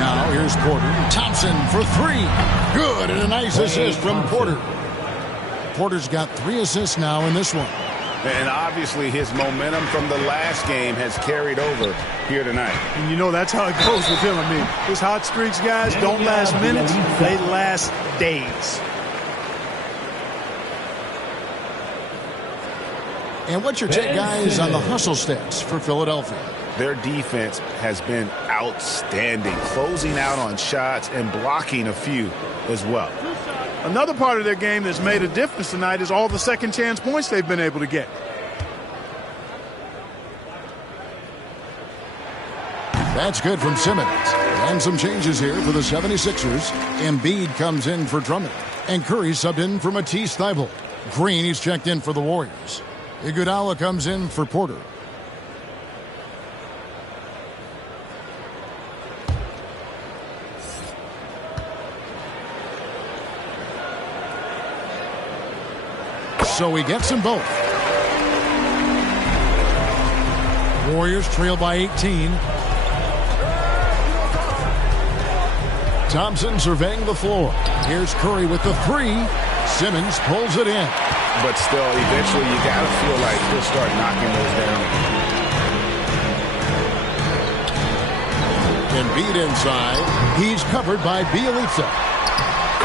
Now here's Porter. Thompson for 3. Good, and a nice assist from Porter. Porter's got 3 assists now in this one. And obviously his momentum from the last game has carried over here tonight. And you know that's how it goes with him. I mean, his hot streaks, guys, don't last minutes. They last days. And what's your take, guys, on the hustle stats for Philadelphia? Their defense has been outstanding, closing out on shots and blocking a few as well. Another part of their game that's made a difference tonight is all the second chance points they've been able to get. That's good from Simmons. And some changes here for the 76ers. Embiid comes in for Drummond. And Curry subbed in for Matisse Thybulle. Green, he's checked in for the Warriors. Iguodala comes in for Porter. So he gets them both. Warriors trail by 18. Thompson surveying the floor. Here's Curry with the 3. Simmons pulls it in. But still, eventually you got to feel like he'll start knocking those down. Embiid inside. He's covered by Bielitsa.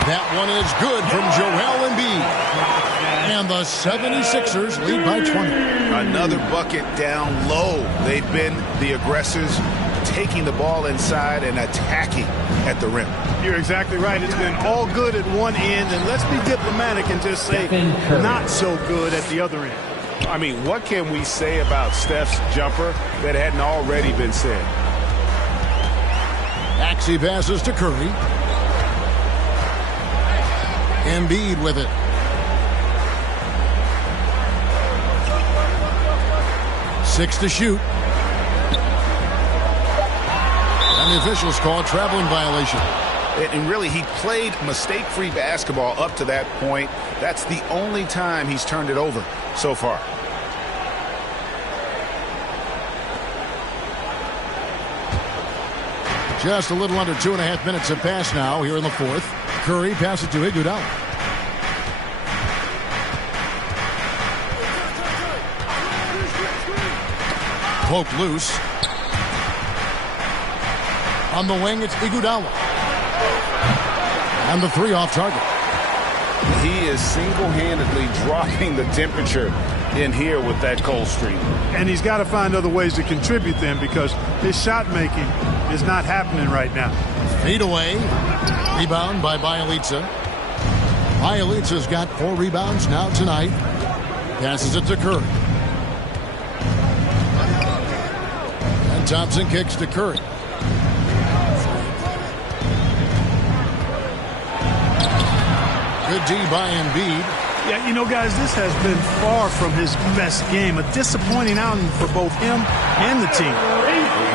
That one is good from Joel Embiid. And the 76ers lead by 20. Another bucket down low. They've been the aggressors, taking the ball inside and attacking at the rim. You're exactly right. It's been all good at one end, and let's be diplomatic and just say not so good at the other end. I mean, what can we say about Steph's jumper that hadn't already been said? Maxey passes to Curry. Embiid with it. 6 to shoot. And the officials call a traveling violation. And really, he played mistake-free basketball up to that point. That's the only time he's turned it over so far. Just a little under 2.5 minutes have passed now here in the fourth. Curry passes to Iguodala. Poked loose. On the wing, it's Iguodala. And the three off target. He is single-handedly dropping the temperature in here with that cold streak. And he's got to find other ways to contribute then, because his shot making is not happening right now. Fade away. Rebound by Bjelica. Bjelica's got 4 rebounds now tonight. Passes it to Curry. And Thompson kicks to Curry. Good D by Embiid. Yeah, you know, guys, this has been far from his best game. A disappointing outing for both him and the team.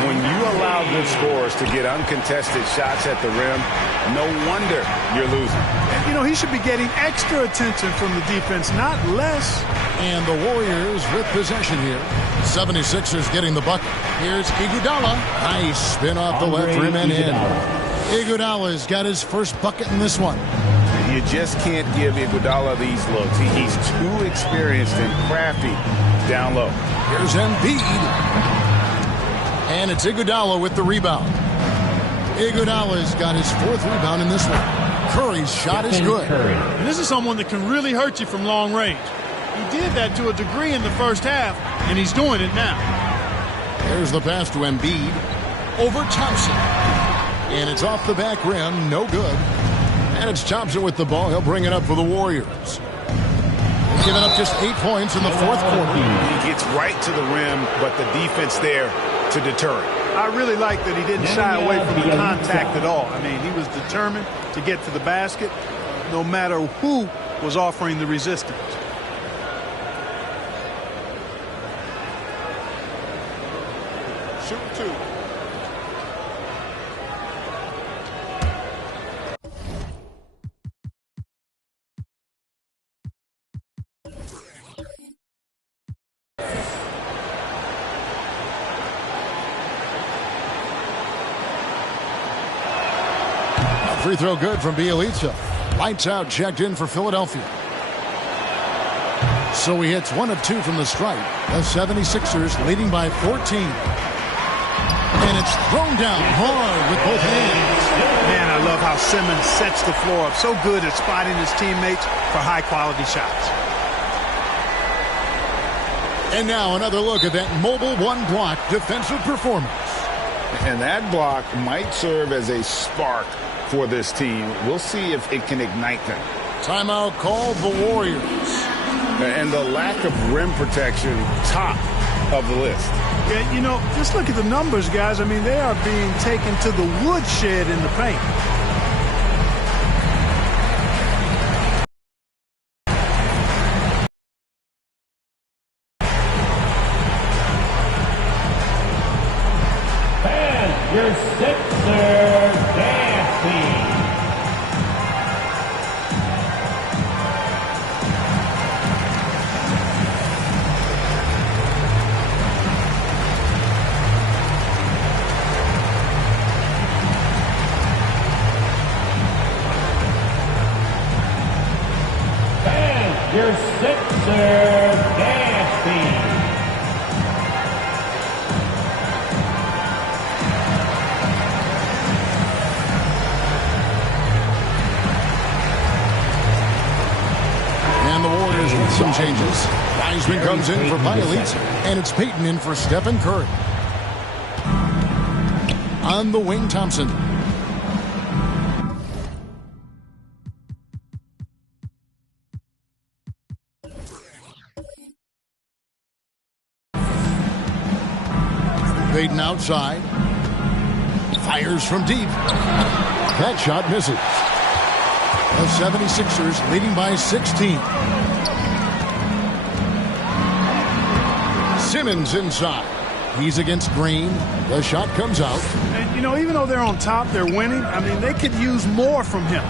When you allow good scorers to get uncontested shots at the rim, no wonder you're losing. You know, he should be getting extra attention from the defense, not less. And the Warriors with possession here. 76ers getting the bucket. Here's Iguodala. Nice spin off the left rim and in. Iguodala's got his first bucket in this one. You just can't give Iguodala these looks. He's too experienced and crafty down low. Here's Embiid. And it's Iguodala with the rebound. Iguodala's got his 4th rebound in this one. Curry's shot is good. And this is someone that can really hurt you from long range. He did that to a degree in the first half, and he's doing it now. There's the pass to Embiid. Over Thompson. And it's off the back rim. No good. And it's Thompson with the ball. He'll bring it up for the Warriors. Giving up just 8 points in the 4th quarter. He gets right to the rim, but the defense there to deter it. I really like that he didn't shy away from the contact at all. I mean, he was determined to get to the basket no matter who was offering the resistance. Shoot 2. Free throw good from Bjelica. Lights out, checked in for Philadelphia. So he hits 1 of 2 from the stripe. The 76ers leading by 14. And it's thrown down hard with both hands. Man, I love how Simmons sets the floor up. So good at spotting his teammates for high-quality shots. And now another look at that mobile one-block defensive performance. And that block might serve as a spark for this team. We'll see if it can ignite them. Timeout called the Warriors. And the lack of rim protection, top of the list. Yeah, you know, just look at the numbers, guys. I mean, they are being taken to the woodshed in the paint. And your Sixers dance team. Your Sixers dance team. And the Warriors with some changes. Wiseman comes in for Bjelica, and it's Payton in for Stephen Curry. On the wing, Thompson. Payton outside. Fires from deep. That shot misses. The 76ers leading by 16. Simmons inside. He's against Green. The shot comes out. And, you know, even though they're on top, they're winning. I mean, they could use more from him.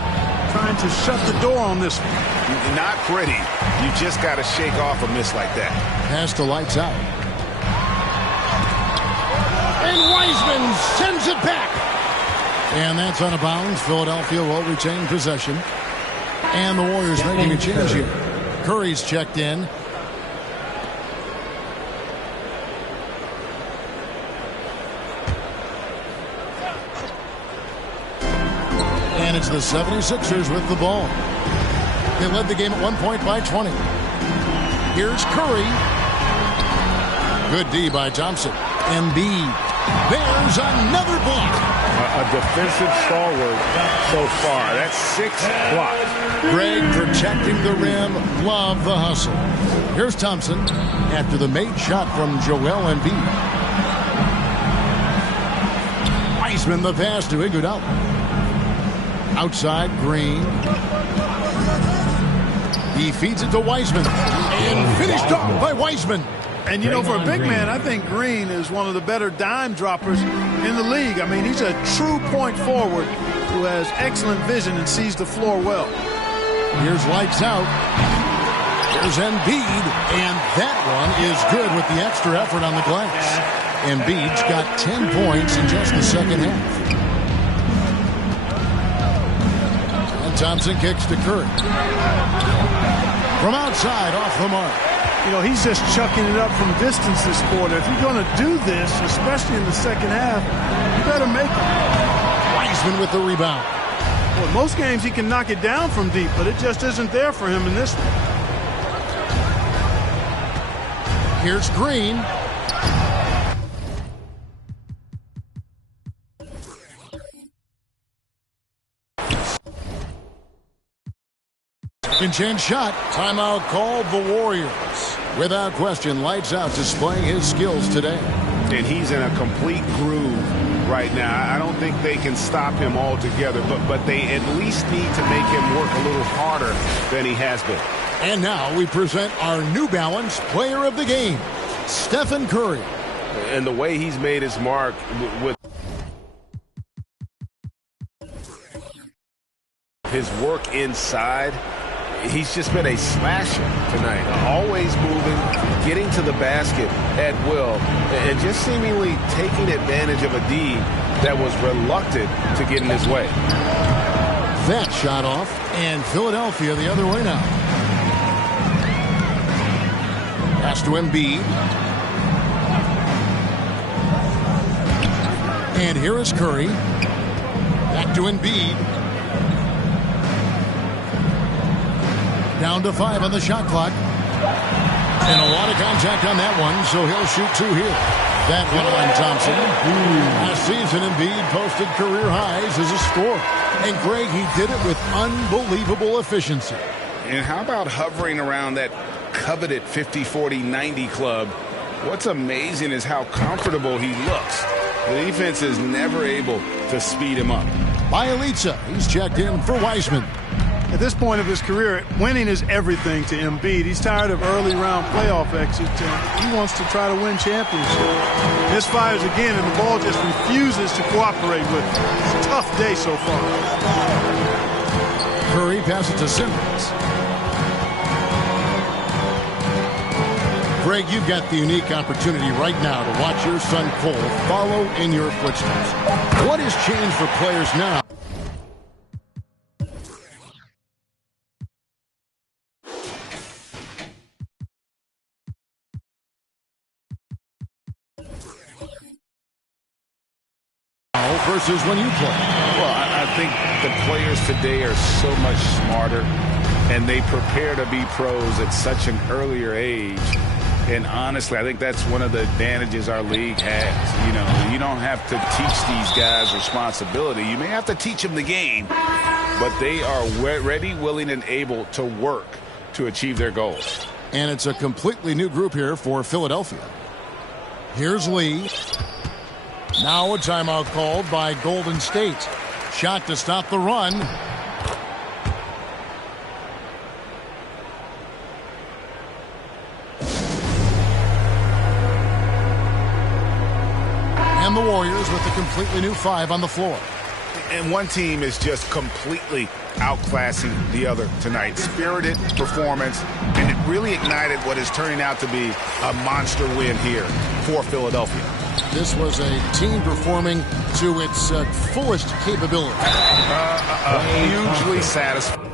Trying to shut the door on this one. Not pretty. You just got to shake off a miss like that. Pass to lights out. And Wiseman sends it back. And that's out of bounds. Philadelphia will retain possession. And the Warriors making a change here. Curry's checked in. And it's the 76ers with the ball. They led the game at 1 point by 20. Here's Curry. Good D by Thompson. Embiid. There's another block. A defensive stalwart so far. That's 6 blocks. Greg protecting the rim. Love the hustle. Here's Thompson after the made shot from Joel Embiid. Wiseman the pass to Iguodala. Outside, Green. He feeds it to Wiseman. And finished off by Wiseman. And, you know, for a big man, I think Green is one of the better dime droppers in the league. I mean, he's a true point forward who has excellent vision and sees the floor well. Here's lights out. Here's Embiid. And that one is good with the extra effort on the glass. Embiid's got 10 points in just the second half. And Thompson kicks to Curry. From outside, off the mark. You know, he's just chucking it up from distance this quarter. If you're going to do this, especially in the second half, you better make it. Wiseman with the rebound. Well, most games he can knock it down from deep, but it just isn't there for him in this one. Here's Green. Second chance shot. Timeout called the Warriors. Without question, lights out displaying his skills today. And he's in a complete groove right now. I don't think they can stop him altogether, but they at least need to make him work a little harder than he has been. And now we present our New Balance Player of the Game, Stephen Curry. And the way he's made his mark with his work inside, he's just been a slasher tonight. Always moving, getting to the basket at will, and just seemingly taking advantage of a D that was reluctant to get in his way. That shot off, and Philadelphia the other way now. Pass to Embiid. And here is Curry. Back to Embiid. Down to 5 on the shot clock. And a lot of contact on that one, so he'll shoot 2 here. That one on Thompson. Last season, Embiid posted career highs as a scorer. And Greg, he did it with unbelievable efficiency. And how about hovering around that coveted 50-40-90 club? What's amazing is how comfortable he looks. The defense is never able to speed him up. Bielitsa, he's checked in for Wiseman. At this point of his career, winning is everything to Embiid. He's tired of early round playoff exits, and he wants to try to win championships. Misfires again, and the ball just refuses to cooperate with him. It's a tough day so far. Curry passes to Simmons. Greg, you've got the unique opportunity right now to watch your son Cole follow in your footsteps. What has changed for players now? Versus when you play. Well, I think the players today are so much smarter, and they prepare to be pros at such an earlier age. And honestly, I think that's one of the advantages our league has. You know, you don't have to teach these guys responsibility. You may have to teach them the game, but they are ready, willing, and able to work to achieve their goals. And it's a completely new group here for Philadelphia. Here's Lee. Now a timeout called by Golden State. Shot to stop the run. And the Warriors with a completely new 5 on the floor. And one team is just completely outclassing the other tonight. Spirited performance, and it really ignited what is turning out to be a monster win here for Philadelphia. This was a team performing to its fullest capability. Hugely satisfying.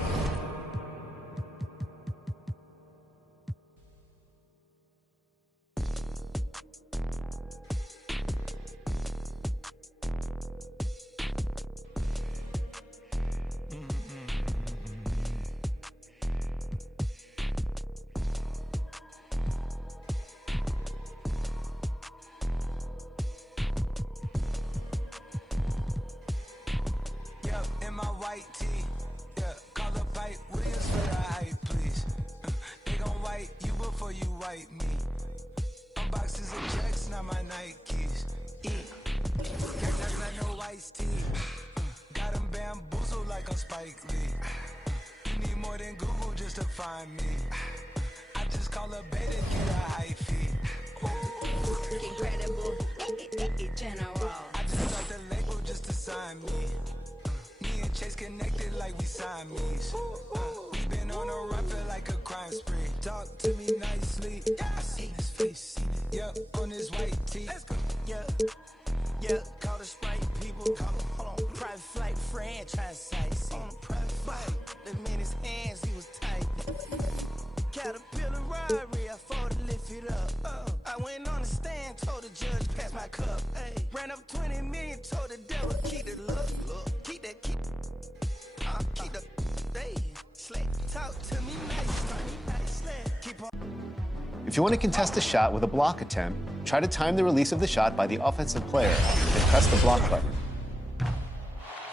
If you want to contest a shot with a block attempt, try to time the release of the shot by the offensive player and press the block button.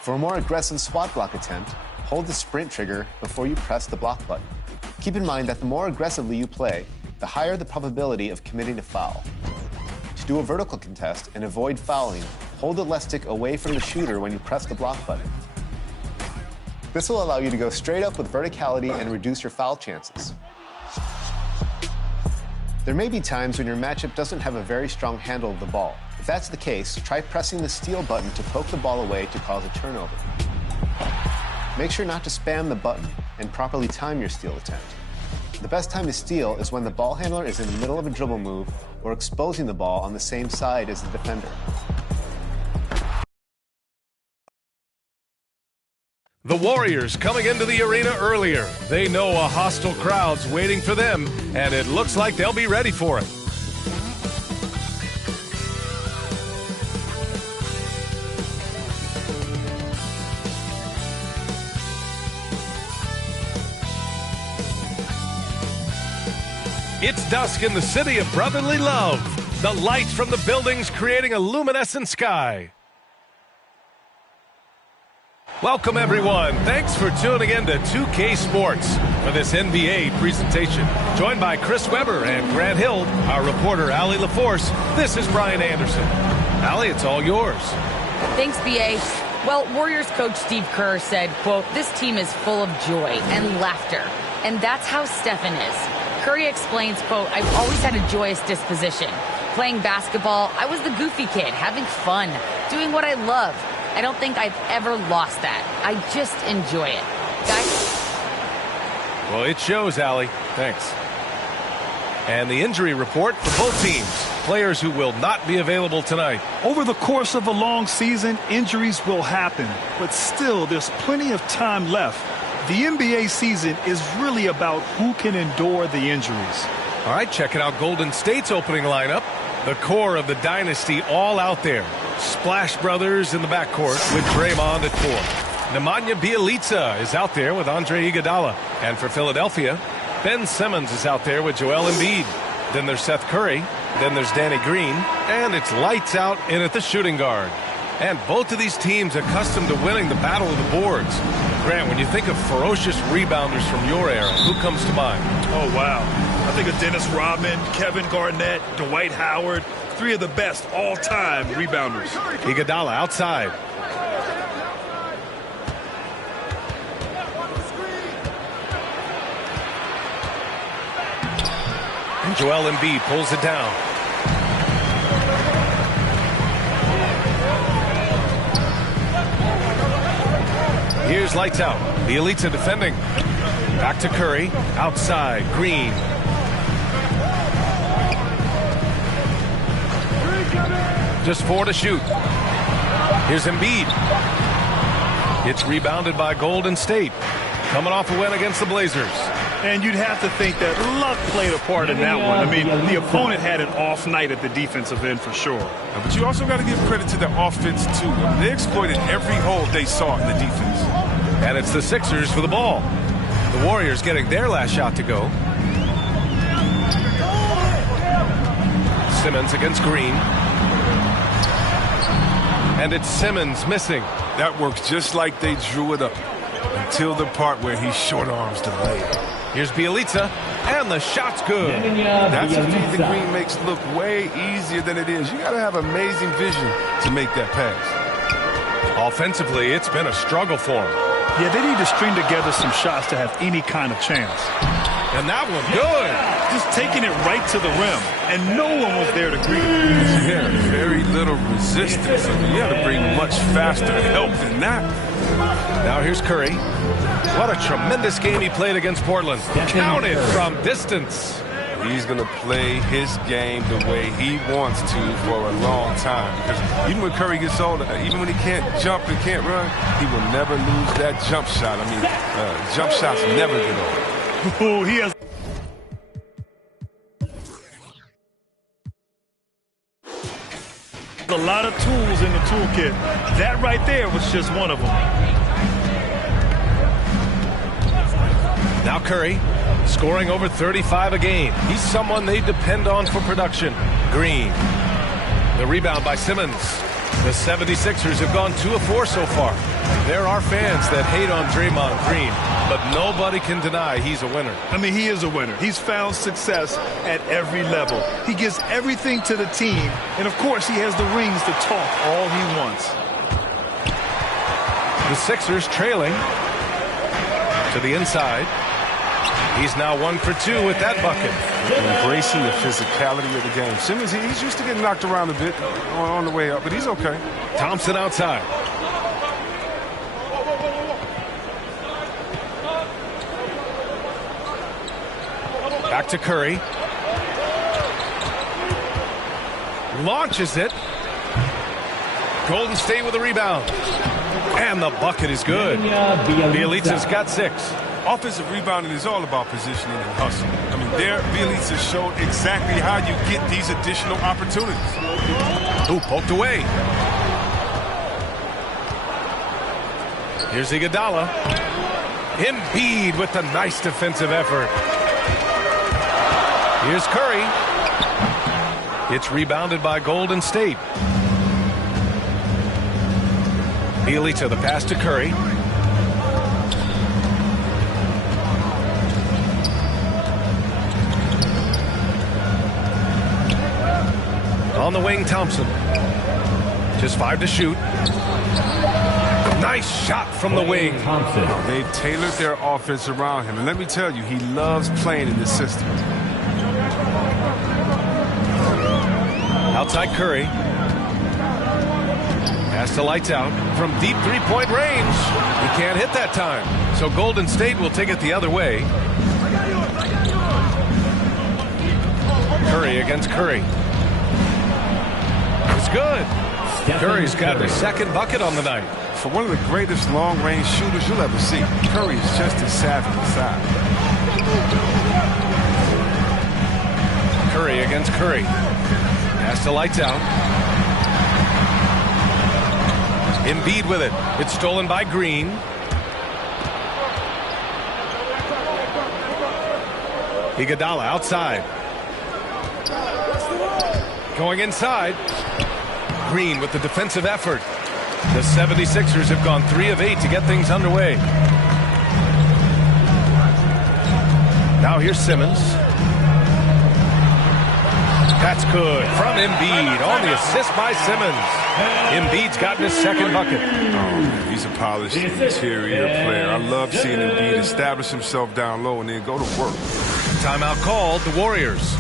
For a more aggressive swat block attempt, hold the sprint trigger before you press the block button. Keep in mind that the more aggressively you play, the higher the probability of committing a foul. To do a vertical contest and avoid fouling, hold the left stick away from the shooter when you press the block button. This will allow you to go straight up with verticality and reduce your foul chances. There may be times when your matchup doesn't have a very strong handle of the ball. If that's the case, try pressing the steal button to poke the ball away to cause a turnover. Make sure not to spam the button and properly time your steal attempt. The best time to steal is when the ball handler is in the middle of a dribble move or exposing the ball on the same side as the defender. The Warriors coming into the arena earlier. They know a hostile crowd's waiting for them, and it looks like they'll be ready for it. It's dusk in the city of brotherly love. The lights from the buildings creating a luminescent sky. Welcome, everyone. Thanks for tuning in to 2K Sports for this NBA presentation. Joined by Chris Webber and Grant Hill, our reporter, Allie LaForce, this is Brian Anderson. Allie, it's all yours. Thanks, B.A. Well, Warriors coach Steve Kerr said, quote, "This team is full of joy and laughter, and that's how Stephen is." Curry explains, quote, "I've always had a joyous disposition. Playing basketball, I was the goofy kid, having fun, doing what I love. I don't think I've ever lost that. I just enjoy it." Guys? Well, it shows, Allie. Thanks. And the injury report for both teams. Players who will not be available tonight. Over the course of a long season, injuries will happen. But still, there's plenty of time left. The NBA season is really about who can endure the injuries. All right, checking out Golden State's opening lineup. The core of the dynasty all out there. Splash Brothers in the backcourt with Draymond at 4. Nemanja Bjelica is out there with Andre Iguodala. And for Philadelphia, Ben Simmons is out there with Joel Embiid. Then there's Seth Curry. Then there's Danny Green. And it's lights out in at the shooting guard. And both of these teams accustomed to winning the battle of the boards. Grant, when you think of ferocious rebounders from your era, who comes to mind? Oh, wow. I think of Dennis Rodman, Kevin Garnett, Dwight Howard, three of the best all-time rebounders. Iguodala outside. And Joel Embiid pulls it down. Here's lights out. Bjelica defending. Back to Curry. Outside. Green. Just 4 to shoot. Here's Embiid. It's rebounded by Golden State. Coming off a win against the Blazers. And you'd have to think that luck played a part in that one. I mean, the opponent had an off night at the defensive end for sure. But you also got to give credit to the offense, too. They exploited every hole they saw in the defense. And it's the Sixers for the ball. The Warriors getting their last shot to go. Simmons against Green. And it's Simmons missing. That works just like they drew it up until the part where he short arms the layup. Here's Bielitsa, and the shot's good. That's a feed that Green makes look way easier than it is. You got to have amazing vision to make that pass. Offensively, it's been a struggle for him. Yeah, they need to string together some shots to have any kind of chance. And that one good. Just taking it right to the rim, and no one was there to greet him. Yeah, very little resistance. I mean, you had to bring much faster help than that. Now here's Curry. What a tremendous game he played against Portland. Counted from distance. He's going to play his game the way he wants to for a long time. Because even when Curry gets older, even when he can't jump and can't run, he will never lose that jump shot. I mean, jump shots never get old. Oh, he has a lot of tools in the toolkit. That right there was just one of them. Now Curry, scoring over 35 a game. He's someone they depend on for production. Green. The rebound by Simmons. The 76ers have gone 2 of 4 so far. There are fans that hate on Draymond Green, but nobody can deny he's a winner. I mean, he is a winner. He's found success at every level. He gives everything to the team, and of course, he has the rings to talk all he wants. The Sixers trailing to the inside. He's now 1 for 2 with that bucket. Embracing the physicality of the game. Simmons, he's used to getting knocked around a bit on the way up, but he's okay. Thompson outside. Back to Curry. Launches it. Golden State with a rebound. And the bucket is good. Bielitsa's got 6. Offensive rebounding is all about positioning and hustle. I mean, there, Bielitsa showed exactly how you get these additional opportunities. Ooh, poked away. Here's Iguodala. Embiid with the nice defensive effort. Here's Curry. It's rebounded by Golden State. Bielitsa, the pass to Curry. On the wing, Thompson. Just 5 to shoot. Nice shot from the wing. They've tailored their offense around him. And let me tell you, he loves playing in this system. Outside Curry. Pass to lights out from deep three-point range. He can't hit that time. So Golden State will take it the other way. Curry against Curry. It's good. Curry's got his 2nd bucket on the night. For one of the greatest long-range shooters you'll ever see, Curry is just as savvy inside. Curry against Curry. Pass to lights out. Embiid with it. It's stolen by Green. Iguodala outside. Going inside. Green with the defensive effort. The 76ers have gone 3 of 8 to get things underway. Now here's Simmons. That's good from Embiid on the assist by Simmons. Embiid's gotten his 2nd bucket. Oh, man, he's a polished interior player. I love seeing Embiid establish himself down low and then go to work. Timeout called, the Warriors.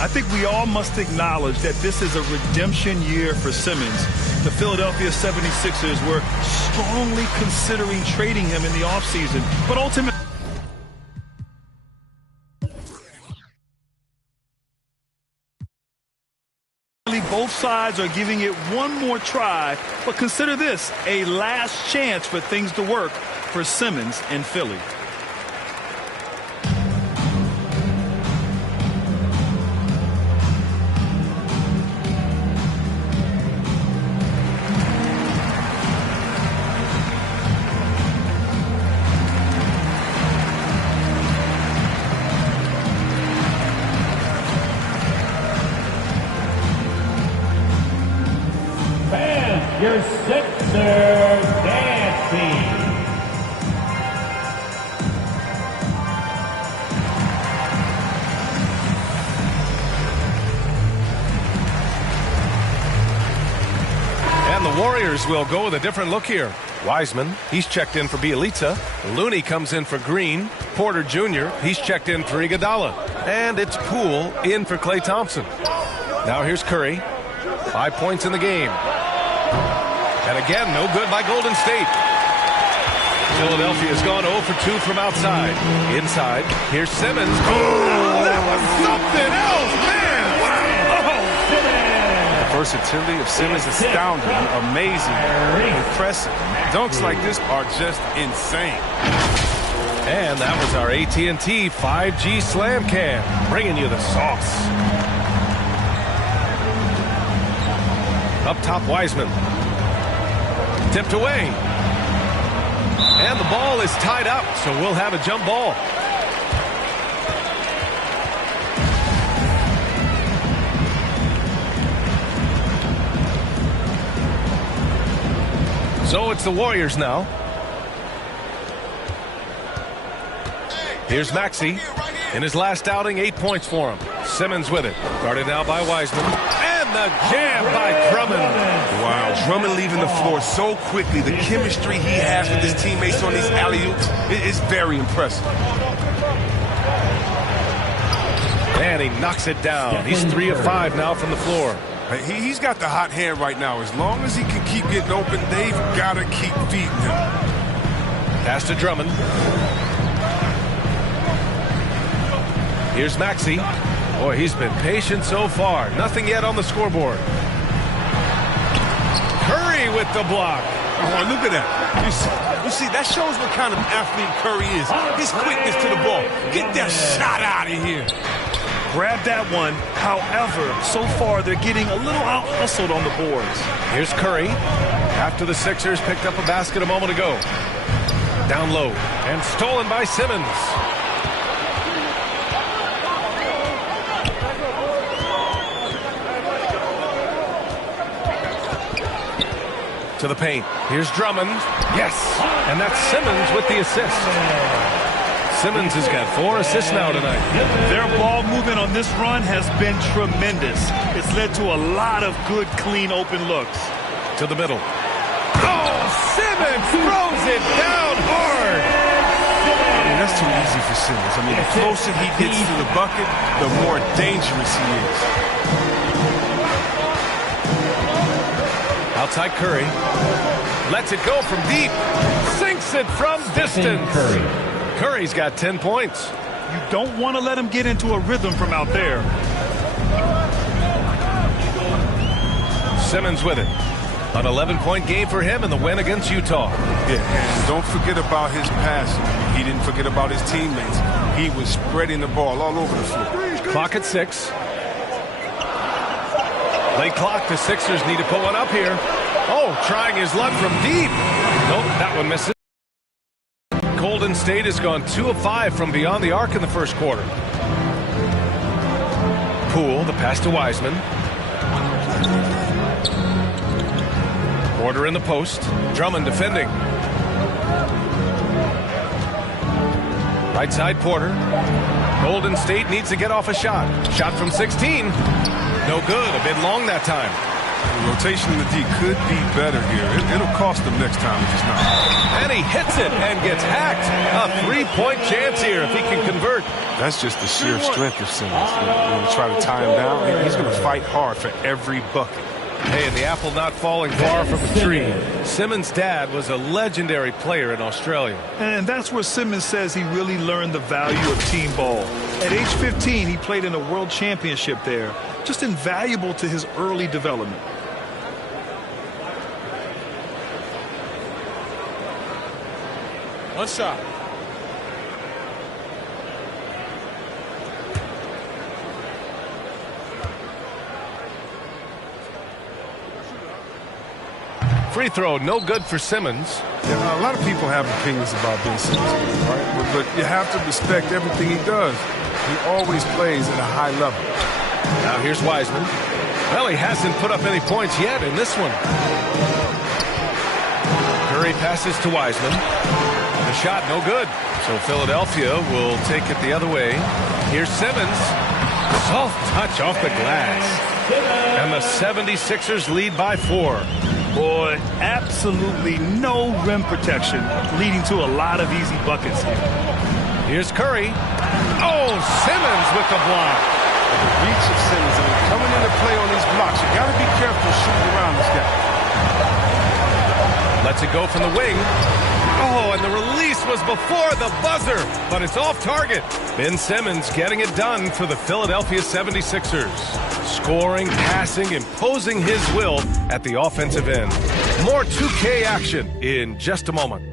I think we all must acknowledge that this is a redemption year for Simmons. The Philadelphia 76ers were strongly considering trading him in the offseason, but ultimately Both sides are giving it one more try, but consider this a last chance for things to work for Simmons and Philly. Your Sixers dance team. And the Warriors will go with a different look here. Wiseman, he's checked in for Bielitsa. Looney comes in for Green. Porter Jr., he's checked in for Iguodala. And it's Poole in for Klay Thompson. Now here's Curry. 5 points in the game. And again, no good by Golden State. Philadelphia's gone 0 for 2 from outside. Inside, here's Simmons. Oh, that was something else, man! Wow! The versatility of Simmons is astounding, amazing, impressive. Dunks like this are just insane. And that was our AT&T 5G Slam Cam, bringing you the sauce. Up top, Wiseman. Tipped away. And the ball is tied up, so we'll have a jump ball. So it's the Warriors now. Here's Maxey. In his last outing, 8 points for him. Simmons with it. Guarded now by Wiseman. And the jam by Drummond. Wow, Drummond leaving the floor so quickly. The chemistry he has with his teammates on these alley-oops is very impressive. And he knocks it down. He's 3 of 5 now from the floor. He's got the hot hand right now. As long as he can keep getting open, they've got to keep feeding him. Pass to Drummond. Here's Maxey. Boy, he's been patient so far. Nothing yet on the scoreboard. Curry with the block. Oh, look at that. You see, that shows what kind of athlete Curry is. His quickness to the ball. Get that shot out of here. Grab that one. However, so far they're getting a little out-hustled on the boards. Here's Curry. After the Sixers picked up a basket a moment ago. Down low. And stolen by Simmons. To the paint. Here's Drummond. Yes. And that's Simmons with the assist. Simmons has got 4 assists now tonight. Their ball movement on this run has been tremendous. It's led to a lot of good, clean, open looks. To the middle. Oh, Simmons throws it down hard. That's too easy for Simmons. I mean, the closer he gets to the bucket, the more dangerous he is. Outside Curry. Lets it go from deep. Sinks it from distance. Curry's got 10 points. You don't want to let him get into a rhythm from out there. Simmons with it. An 11-point game for him in the win against Utah. Yeah, and don't forget about his passing. He didn't forget about his teammates. He was spreading the ball all over the floor. Clock at 6. Late clock. The Sixers need to put one up here. Oh, trying his luck from deep. Nope, that one misses. Golden State has gone 2 of 5 from beyond the arc in the first quarter. Poole, the pass to Wiseman. Porter in the post. Drummond defending. Right side, Porter. Golden State needs to get off a shot. Shot from 16. No good. A bit long that time. The rotation in the D could be better here. It'll cost them next time if it's not. And he hits it and gets hacked. A 3-point chance here if he can convert. That's just the sheer strength of Simmons. When you try to tie him down, he's going to fight hard for every bucket. Hey, and the apple not falling far from the tree. Simmons' dad was a legendary player in Australia. And that's where Simmons says he really learned the value of team ball. At age 15, he played in a world championship there. just invaluable to his early development. One shot. Free throw, no good for Simmons. Yeah, a lot of people have opinions about Ben Simmons, right? But you have to respect everything he does. He always plays at a high level. Now here's Wiseman. Well, he hasn't put up any points yet in this one. Curry passes to Wiseman. The shot, no good. So Philadelphia will take it the other way. Here's Simmons. Soft touch off the glass. And the 76ers lead by 4. Boy, absolutely no rim protection, leading to a lot of easy buckets here. Here's Curry. Oh, Simmons with the block. The reach of Simmons, and coming into play on these blocks, you got to be careful shooting around this guy. Lets it go from the wing. Oh, and the release was before the buzzer, but it's off target. Ben Simmons getting it done for the Philadelphia 76ers. Scoring, passing, imposing his will at the offensive end. More 2K action in just a moment.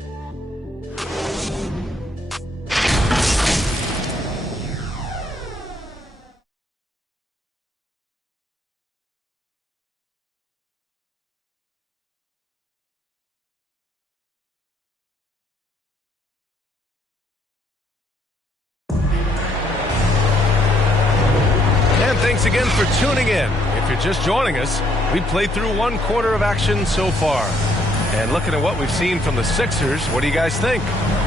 Thanks again for tuning in. If you're just joining us, we played through 1 quarter of action so far. And looking at what we've seen from the Sixers, what do you guys think?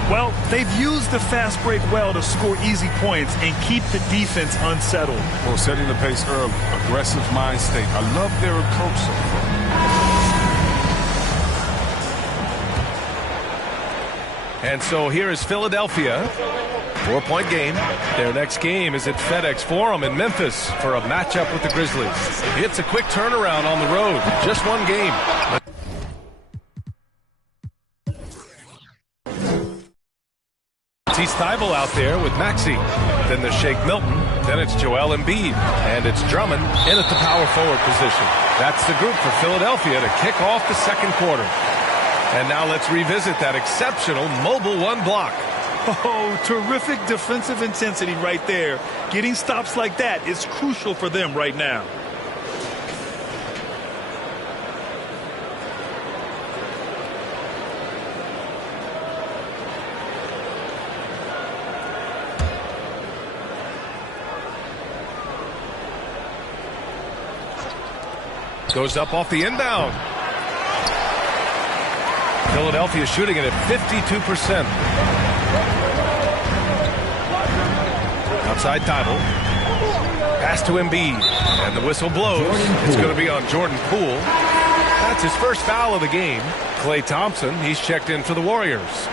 Well, they've used the fast break well to score easy points and keep the defense unsettled. Well, setting the pace early, aggressive mind state. I love their approach so far. And so here is Philadelphia. 4-point game. Their next game is at FedEx Forum in Memphis for a matchup with the Grizzlies. It's a quick turnaround on the road. Just 1 game. It's Thibault out there with Maxey. Then there's Shake Milton. Then it's Joel Embiid. And it's Drummond in at the power forward position. That's the group for Philadelphia to kick off the second quarter. And now let's revisit that exceptional mobile 1 block. Oh, terrific defensive intensity right there. Getting stops like that is crucial for them right now. Goes up off the inbound. Philadelphia shooting it at 52%. Outside Thibault. Pass to Embiid. And the whistle blows. It's going to be on Jordan Poole. That's his first foul of the game. Klay Thompson, he's checked in for the Warriors.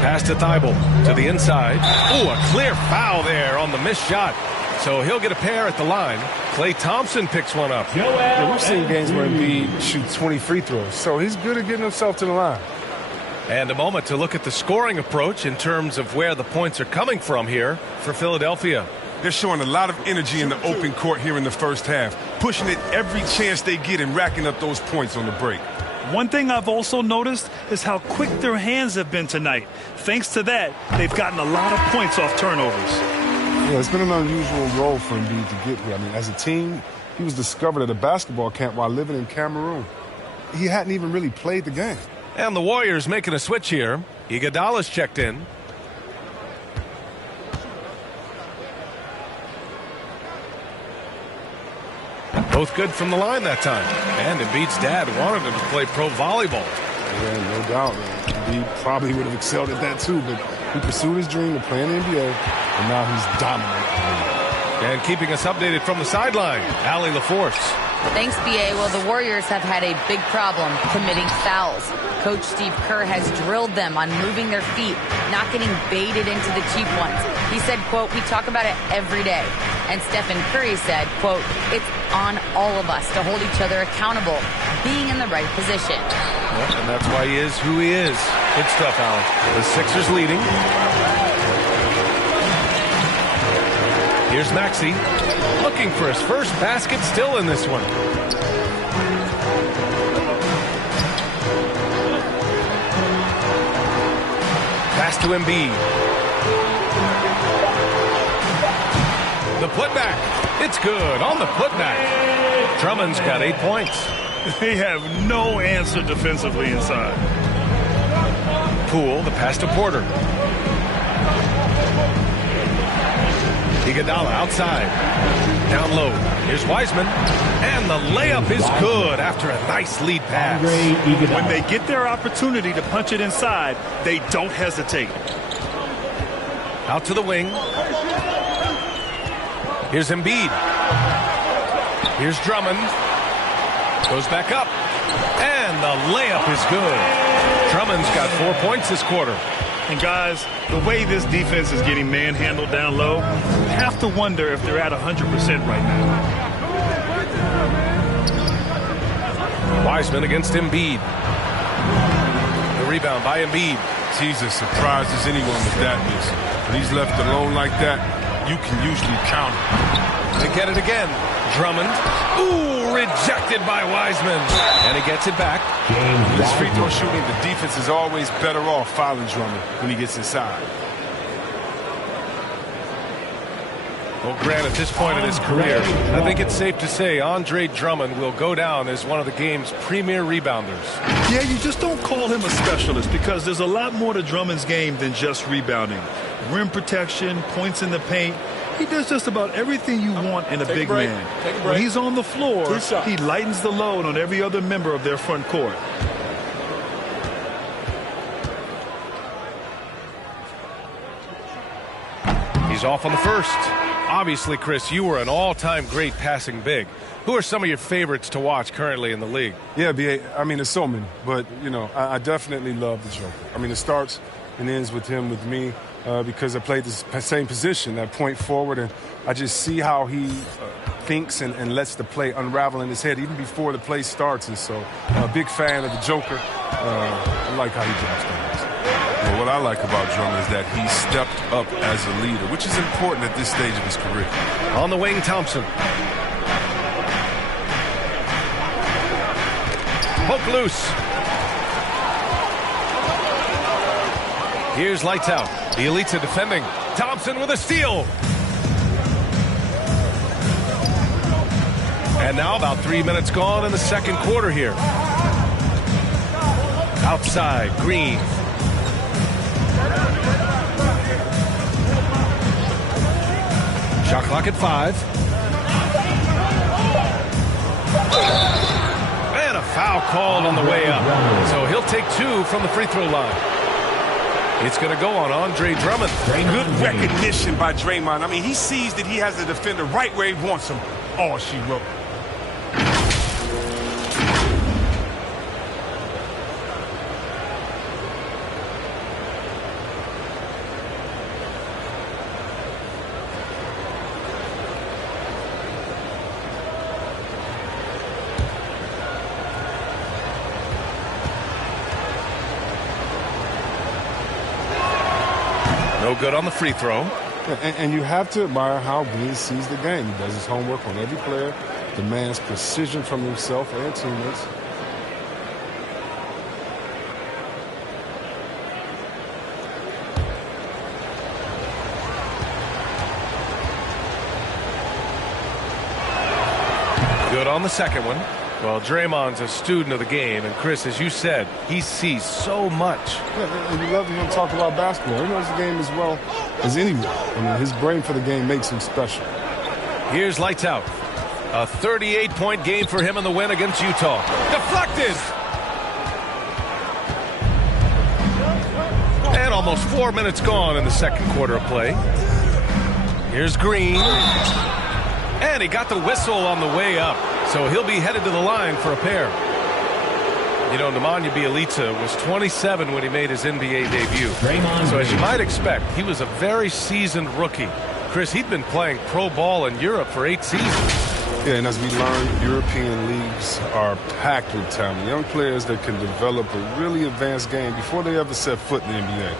Pass to Thibault to the inside. Ooh, a clear foul there on the missed shot. So he'll get a pair at the line. Klay Thompson picks one up. Yeah, we've seen games where Embiid shoots 20 free throws, so he's good at getting himself to the line. And a moment to look at the scoring approach in terms of where the points are coming from here for Philadelphia. They're showing a lot of energy in the open court here in the first half, pushing it every chance they get and racking up those points on the break. One thing I've also noticed is how quick their hands have been tonight. Thanks to that, they've gotten a lot of points off turnovers. Yeah, it's been an unusual role for Embiid to get here. I mean, as a team, he was discovered at a basketball camp while living in Cameroon. He hadn't even really played the game. And the Warriors making a switch here. Iguodala's checked in. Both good from the line that time. And Embiid's dad wanted him to play pro volleyball. Yeah, no doubt, man. Embiid probably would have excelled at that too, but he pursued his dream of playing in the NBA, and now he's dominant. And keeping us updated from the sideline, Allie LaForce. Thanks, B.A. Well, the Warriors have had a big problem committing fouls. Coach Steve Kerr has drilled them on moving their feet, not getting baited into the cheap ones. He said, quote, "We talk about it every day." And Stephen Curry said, quote, "It's on all of us to hold each other accountable, being in the right position." Yep, and that's why he is who he is. Good stuff, Allen. The Sixers leading. Here's Maxey, looking for his first basket, still in this one. Pass to Embiid. The putback. It's good on the putback. Drummond's got 8 points. They have no answer defensively inside. Poole, the pass to Porter. Iguodala outside. Down low. Here's Wiseman. And the layup is good after a nice lead pass. When they get their opportunity to punch it inside, they don't hesitate. Out to the wing. Here's Embiid. Here's Drummond. Goes back up. And the layup is good. Drummond's got 4 points this quarter. And guys, the way this defense is getting manhandled down low, you have to wonder if they're at 100% right now. Wiseman against Embiid. The rebound by Embiid. He's as surprised as anyone with that miss. When he's left alone like that, you can usually count it. They get it again. Drummond. Ooh, rejected by Wiseman. And he gets it back. This free throw shooting, the defense is always better off fouling Drummond when he gets inside. Well, Grant, at this point in his career, I think it's safe to say Andre Drummond will go down as one of the game's premier rebounders. Yeah, you just don't call him a specialist because there's a lot more to Drummond's game than just rebounding. Rim protection, points in the paint. He does just about everything you want in a big man. When he's on the floor, he lightens the load on every other member of their front court. He's off on the first. Obviously, Chris, you were an all-time great passing big. Who are some of your favorites to watch currently in the league? Yeah, B.A., I mean, there's so many. But, you know, I definitely love the Joker. I mean, it starts and ends with him, with me, because I played the same position, that point forward. And I just see how he thinks and lets the play unravel in his head even before the play starts. And so, a big fan of the Joker. I like how he drops things. Well, what I like about Drummond is that he stepped up as a leader, which is important at this stage of his career. On the wing, Thompson. Poke loose. Here's lights out. The Elites are defending. Thompson with a steal. And now about 3 minutes gone in the second quarter here. Outside, Green. Shot clock at 5. And a foul called on the way up. So he'll take 2 from the free throw line. It's going to go on Andre Drummond. Good recognition by Draymond. I mean, he sees that he has the defender right where he wants him. Oh, she wrote. No good on the free throw. And you have to admire how Green sees the game. He does his homework on every player, demands precision from himself and teammates. Good on the second one. Well, Draymond's a student of the game, and Chris, as you said, he sees so much. Yeah, and you love him to talk about basketball. He knows the game as well as anyone. I mean, his brain for the game makes him special. Here's lights out. A 38-point game for him in the win against Utah. Deflected! And almost 4 minutes gone in the second quarter of play. Here's Green. And he got the whistle on the way up. So he'll be headed to the line for a pair. You know, Nemanja Bjelica was 27 when he made his NBA debut. So as you might expect, he was a very seasoned rookie. Chris, he'd been playing pro ball in Europe for 8 seasons. Yeah, and as we learned, European leagues are packed with talent. Young players that can develop a really advanced game before they ever set foot in the NBA.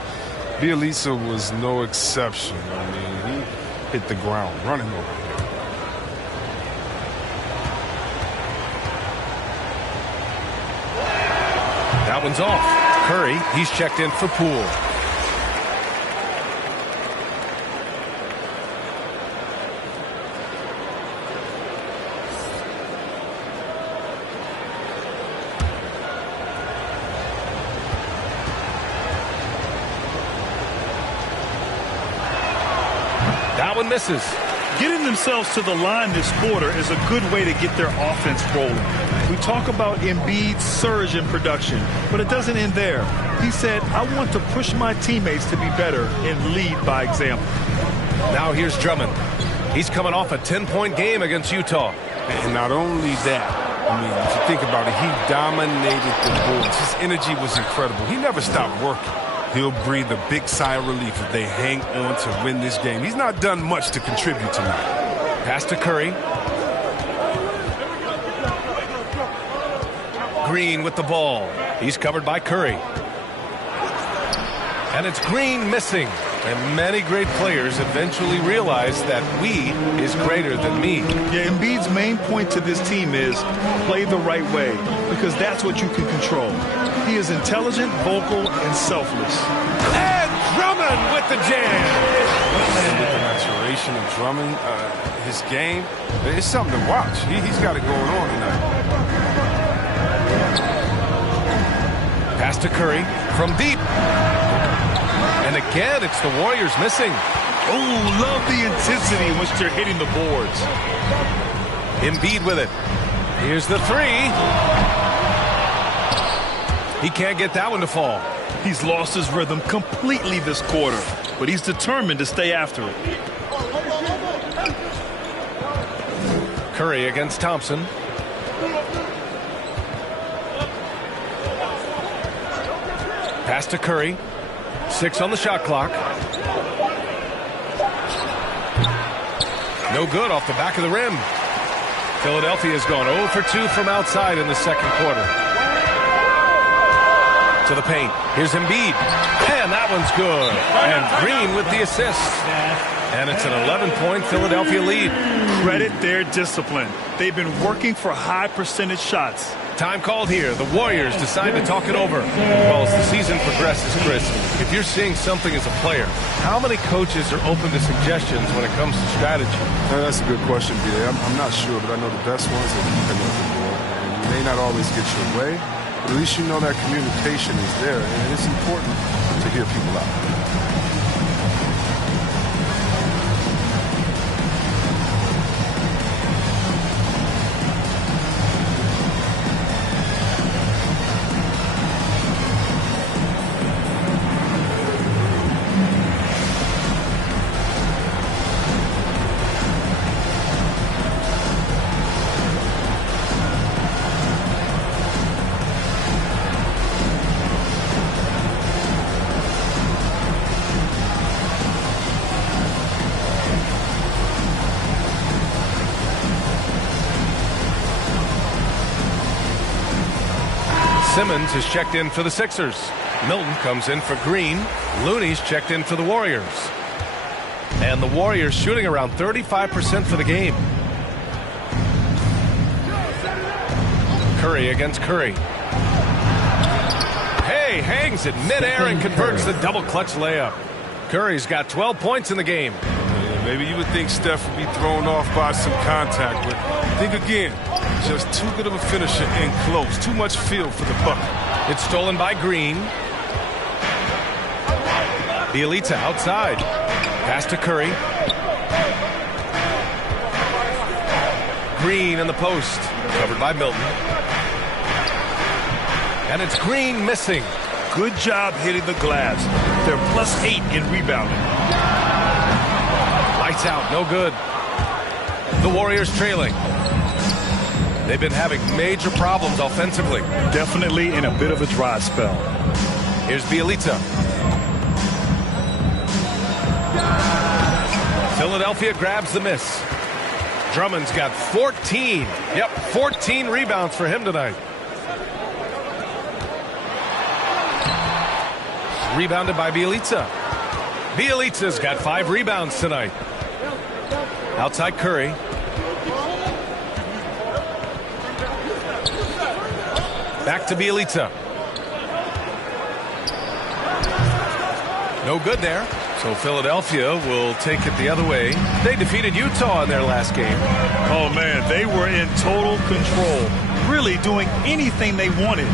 Bjelica was no exception. I mean, he hit the ground running over here. That one's off. Curry, he's checked in for Poole. That one misses. Getting themselves to the line this quarter is a good way to get their offense rolling. We talk about Embiid's surge in production, but it doesn't end there. He said, I want to push my teammates to be better and lead by example. Now here's Drummond. He's coming off a 10-point game against Utah. And not only that, I mean, if you think about it, he dominated the boards. His energy was incredible. He never stopped working. He'll breathe a big sigh of relief if they hang on to win this game. He's not done much to contribute tonight. Pass to Curry. Green with the ball. He's covered by Curry. And it's Green missing. And many great players eventually realize that we is greater than me. Yeah, Embiid's main point to this team is play the right way, because that's what you can control. He is intelligent, vocal, and selfless. And Drummond with the jam. And with the maturation of Drummond, his game, it's something to watch. He's got it going on tonight. Pass to Curry from deep. And again, it's the Warriors missing. Oh, love the intensity in which they're hitting the boards. Embiid with it. Here's the three. He can't get that one to fall. He's lost his rhythm completely this quarter, but he's determined to stay after it. Curry against Thompson. Pass to Curry. 6 on the shot clock. No good off the back of the rim. Philadelphia's gone 0 for 2 from outside in the second quarter. To the paint. Here's Embiid. And that one's good. And Green with the assist. And it's an 11-point Philadelphia lead. Credit their discipline. They've been working for high percentage shots. Time called here. The Warriors decide to talk it over. Well, as the season progresses, Chris, if you're seeing something as a player, how many coaches are open to suggestions when it comes to strategy? That's a good question, B.A. I'm not sure, but I know the best ones are keeping open door. And you may not always get your way, but at least you know that communication is there, and it's important to hear people out. Simmons is checked in for the Sixers. Milton comes in for Green. Looney's checked in for the Warriors. And the Warriors shooting around 35% for the game. Curry against Curry. Hey, hangs it midair and converts the double clutch layup. Curry's got 12 points in the game. Yeah, maybe you would think Steph would be thrown off by some contact, but think again. Just too good of a finisher in close. Too much feel for the bucket. It's stolen by Green. Bjelica outside. Pass to Curry. Green in the post. Covered by Milton. And it's Green missing. Good job hitting the glass. They're +8 in rebounding. Lights Lights out, no good. The Warriors trailing. They've been having major problems offensively. Definitely in a bit of a dry spell. Here's Bielitsa. Philadelphia grabs the miss. Drummond's got 14. Yep, 14 rebounds for him tonight. Rebounded by Bielitsa. Bielitsa's got 5 rebounds tonight. Outside Curry. Back to Bielitsa. No good there. So Philadelphia will take it the other way. They defeated Utah in their last game. Oh, man, they were in total control. Really doing anything they wanted.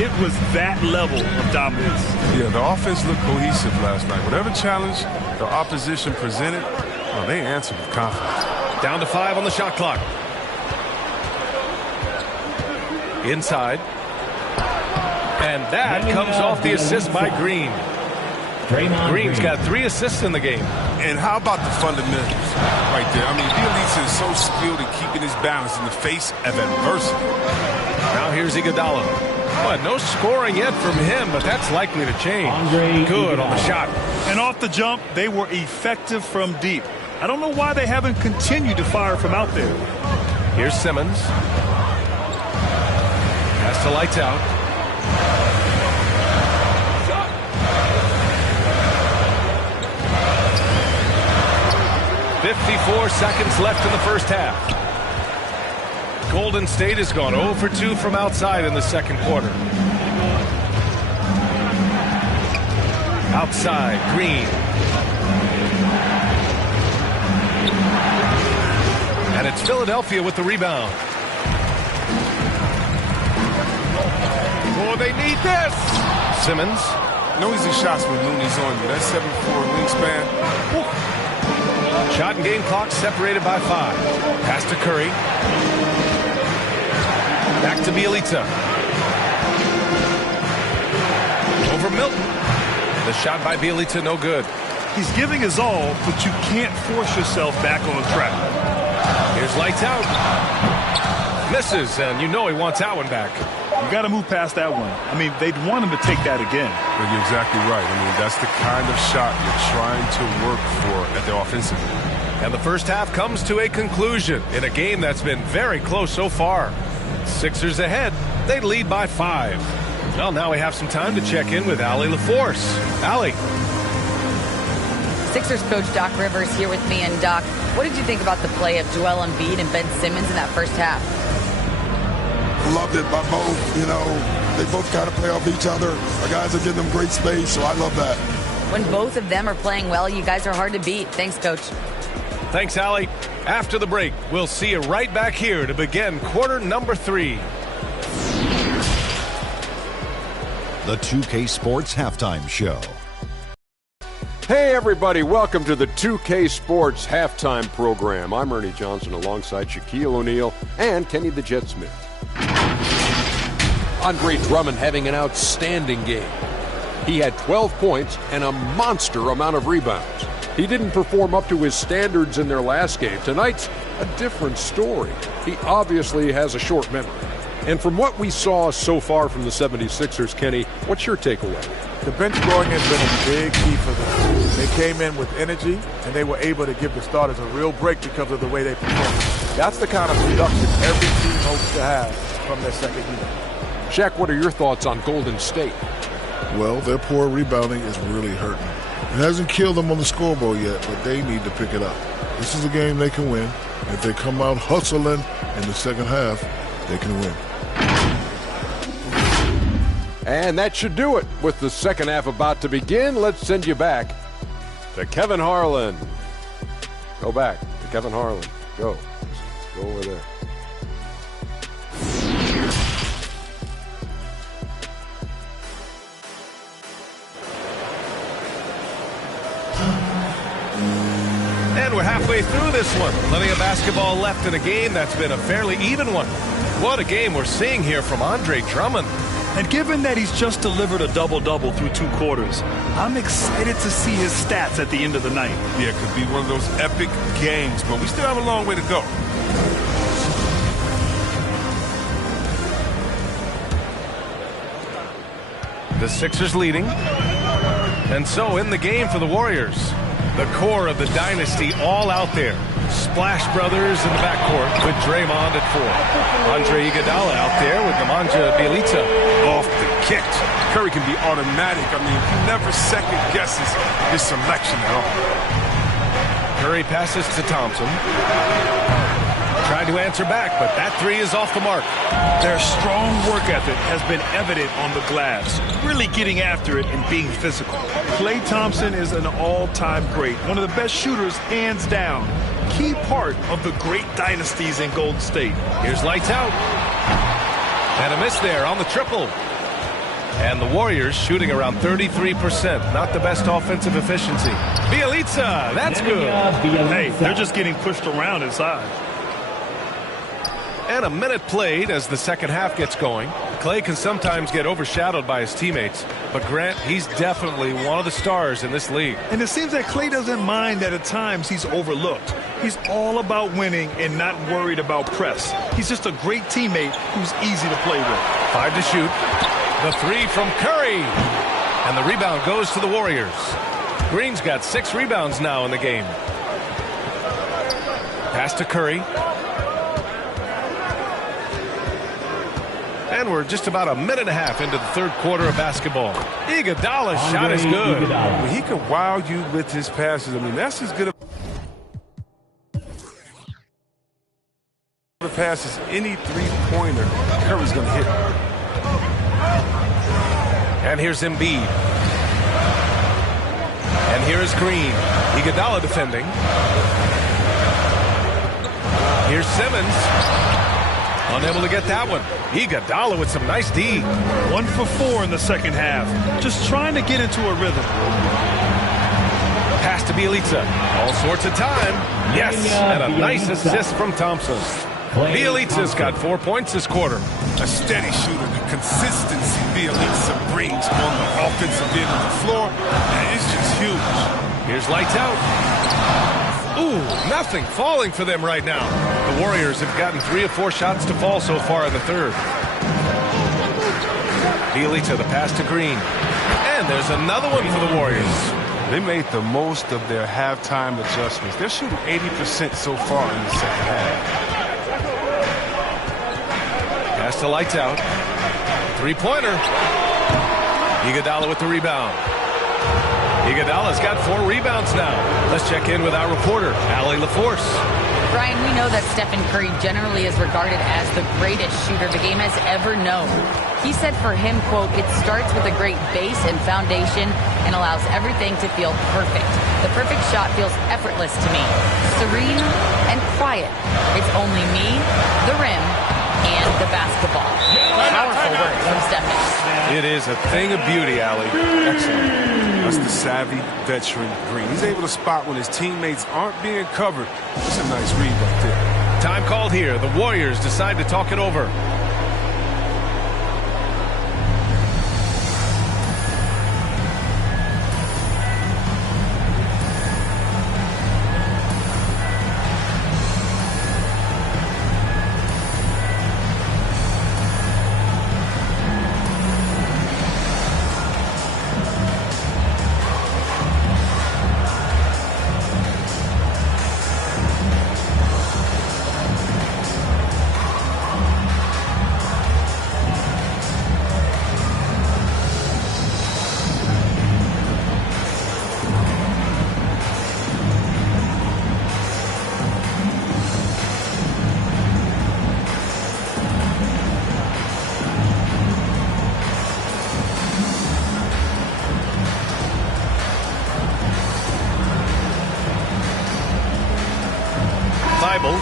It was that level of dominance. Yeah, the offense looked cohesive last night. Whatever challenge the opposition presented, well, they answered with confidence. Down to 5 on the shot clock. Inside. And that comes off the assist by Green. Green's got 3 assists in the game. And how about the fundamentals right there? I mean, Bielitsa is so skilled in keeping his balance in the face of adversity. Now here's Iguodala. Well, no scoring yet from him, but that's likely to change. Good on the shot. And off the jump, they were effective from deep. I don't know why they haven't continued to fire from out there. Here's Simmons. Pass to Lights out. 54 seconds left in the first half. Golden State has gone 0 for 2 from outside in the second quarter. Outside, Green. And it's Philadelphia with the rebound. Oh, they need this! Simmons. No easy shots when Looney's on you. That 7'4" wingspan. Whew. Shot and game clock separated by 5. Pass to Curry. Back to Bielitsa. Over Milton. The shot by Bielitsa, no good. He's giving his all, but you can't force yourself back on track. Here's Lights out. Misses, and you know he wants that one back. You got to move past that one. I mean, they'd want him to take that again. Well, you're exactly right. I mean, that's the kind of shot you're trying to work for at the offensive end. And the first half comes to a conclusion in a game that's been very close so far. Sixers ahead. They lead by 5. Well, now we have some time to check in with Allie LaForce. Allie. Sixers coach Doc Rivers here with me. And Doc, what did you think about the play of Joel Embiid and Ben Simmons in that first half? Loved it by both. You know, they both kind of play off each other. Our guys are giving them great space, so I love that. When both of them are playing well, you guys are hard to beat. Thanks, Coach. Thanks, Allie. After the break, we'll see you right back here to begin quarter number 3. The 2K Sports Halftime Show. Hey, everybody. Welcome to the 2K Sports Halftime Program. I'm Ernie Johnson alongside Shaquille O'Neal and Kenny the Jet Smith. Andre Drummond having an outstanding game. He had 12 points and a monster amount of rebounds. He didn't perform up to his standards in their last game. Tonight's a different story. He obviously has a short memory. And from what we saw so far from the 76ers, Kenny, what's your takeaway? The bench scoring has been a big key for them. They came in with energy, and they were able to give the starters a real break because of the way they performed. That's the kind of production every team hopes to have from their second unit. Shaq, what are your thoughts on Golden State? Well, their poor rebounding is really hurting. It hasn't killed them on the scoreboard yet, but they need to pick it up. This is a game they can win. If they come out hustling in the second half, they can win. And that should do it. With the second half about to begin, let's send you back to Kevin Harlan. Go back to Kevin Harlan. Go. Go over there. And we're halfway through this one. Plenty of basketball left in a game that's been a fairly even one. What a game we're seeing here from Andre Drummond. And given that he's just delivered a double-double through 2 quarters, I'm excited to see his stats at the end of the night. Yeah, it could be one of those epic games, but we still have a long way to go. The Sixers leading. And so in the game for the Warriors, the core of the dynasty all out there. Splash Brothers in the backcourt with Draymond at 4. Andre Iguodala out there with Nemanja-Bjelica. Off the kick. Curry can be automatic. I mean, he never second guesses his selection at all. Curry passes to Thompson. Tried to answer back, but that 3 is off the mark. Their strong work ethic has been evident on the glass, really getting after it and being physical. Klay Thompson is an all-time great, one of the best shooters, hands down. Key part of the great dynasties in Golden State. Here's lights out. And a miss there on the triple. And the Warriors shooting around 33%. Not the best offensive efficiency. Bjelica, that's good. Hey, they're just getting pushed around inside. And a minute played as the second half gets going. Klay can sometimes get overshadowed by his teammates, but Grant, he's definitely one of the stars in this league. And it seems that Klay doesn't mind that at times he's overlooked. He's all about winning and not worried about press. He's just a great teammate who's easy to play with. 5 to shoot. The 3 from Curry. And the rebound goes to the Warriors. Green's got 6 rebounds now in the game. Pass to Curry. And we're just about a minute and a half into the third quarter of basketball. Iguodala's shot is good. Well, he can wow you with his passes. I mean, that's as good a pass as any three-pointer Curry's going to hit. And here's Embiid. And here is Green. Iguodala defending. Here's Simmons. Unable to get that one. Iguodala with some nice D. 1 for 4 in the second half. Just trying to get into a rhythm. Pass to Bjelica. All sorts of time. Yes, and a nice assist from Thompson. Bjelica's got 4 points this quarter. A steady shooter. The consistency Bjelica brings on the offensive end of the floor is just huge. Here's lights out. Ooh, nothing falling for them right now. The Warriors have gotten 3 or 4 shots to fall so far in the third. Bjelica, the pass to Green. And there's another one for the Warriors. They made the most of their halftime adjustments. They're shooting 80% so far in the second half. Pass to lights out. 3-pointer. Iguodala with the rebound. Iguodala's got 4 rebounds now. Let's check in with our reporter, Allie LaForce. Brian, we know that Stephen Curry generally is regarded as the greatest shooter the game has ever known. He said for him, quote, "It starts with a great base and foundation and allows everything to feel perfect. The perfect shot feels effortless to me, serene and quiet. It's only me, the rim, and the basketball." Powerful words from Stephen. It is a thing of beauty, Allie. Excellent. That's the savvy veteran Green. He's able to spot when his teammates aren't being covered. That's a nice read right there. Time called here. The Warriors decide to talk it over.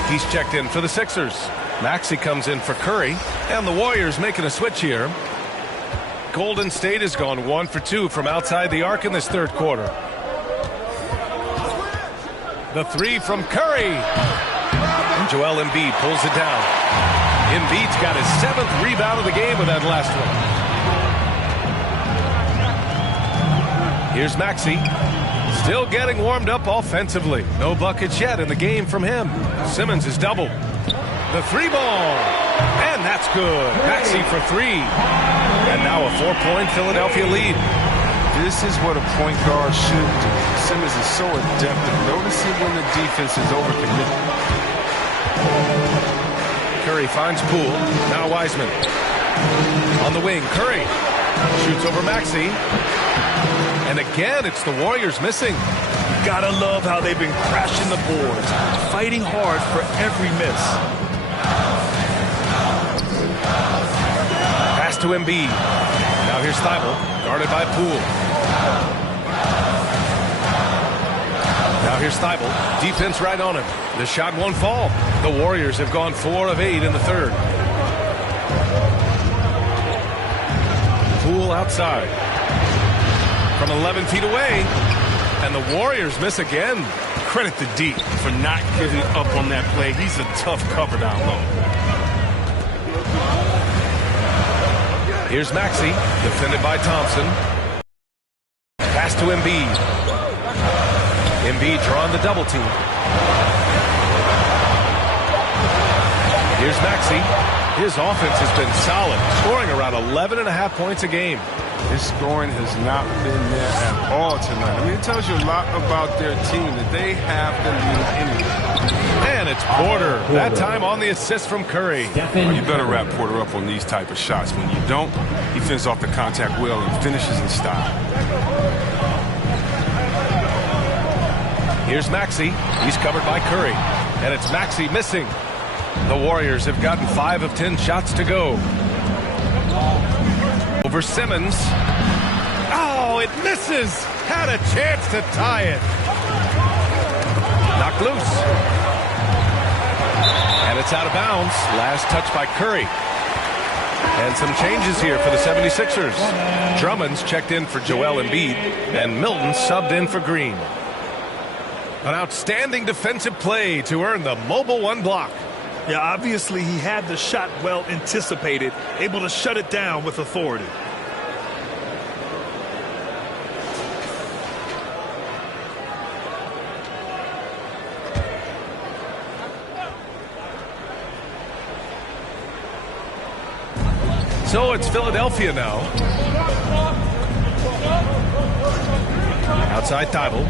He's checked in for the Sixers. Maxey comes in for Curry. And the Warriors making a switch here. Golden State has gone 1 for 2 from outside the arc in this third quarter. The 3 from Curry. And Joel Embiid pulls it down. Embiid's got his 7th rebound of the game with that last one. Here's Maxey. Still getting warmed up offensively. No buckets yet in the game from him. Simmons is doubled. The three ball. And that's good. Maxey for three. And now a 4-point Philadelphia lead. This is what a point guard should do. Simmons is so adept at noticing when the defense is overcommitted. Curry finds Poole. Now Wiseman. On the wing, Curry shoots over Maxey. And again, it's the Warriors missing. Gotta love how they've been crashing the boards, fighting hard for every miss. Pass to Embiid. Now here's Thibault, guarded by Poole. Now here's Thibault. Defense right on him. The shot won't fall. The Warriors have gone 4 of 8 in the third. Poole outside. From 11 feet away. And the Warriors miss again. Credit to D for not giving up on that play. He's a tough cover down low. Here's Maxey, defended by Thompson. Pass to Embiid. Embiid drawing the double team. Here's Maxey. His offense has been solid, scoring around 11.5 points a game. His scoring has not been there at all tonight. I mean, it tells you a lot about their team that they have the lead anyway. And it's Porter. That time on the assist from Curry. Well, you better wrap Porter up on these type of shots. When you don't, he fends off the contact well and finishes in style. Here's Maxey. He's covered by Curry. And it's Maxey missing. The Warriors have gotten 5 of 10 shots to go. Over Simmons. Oh, it misses. Had a chance to tie it. Knocked loose. And it's out of bounds. Last touch by Curry. And some changes here for the 76ers. Drummond's checked in for Joel Embiid. And Milton subbed in for Green. An outstanding defensive play to earn the Mobile One block. Yeah, obviously he had the shot well anticipated, able to shut it down with authority. So it's Philadelphia now. Outside Thibault.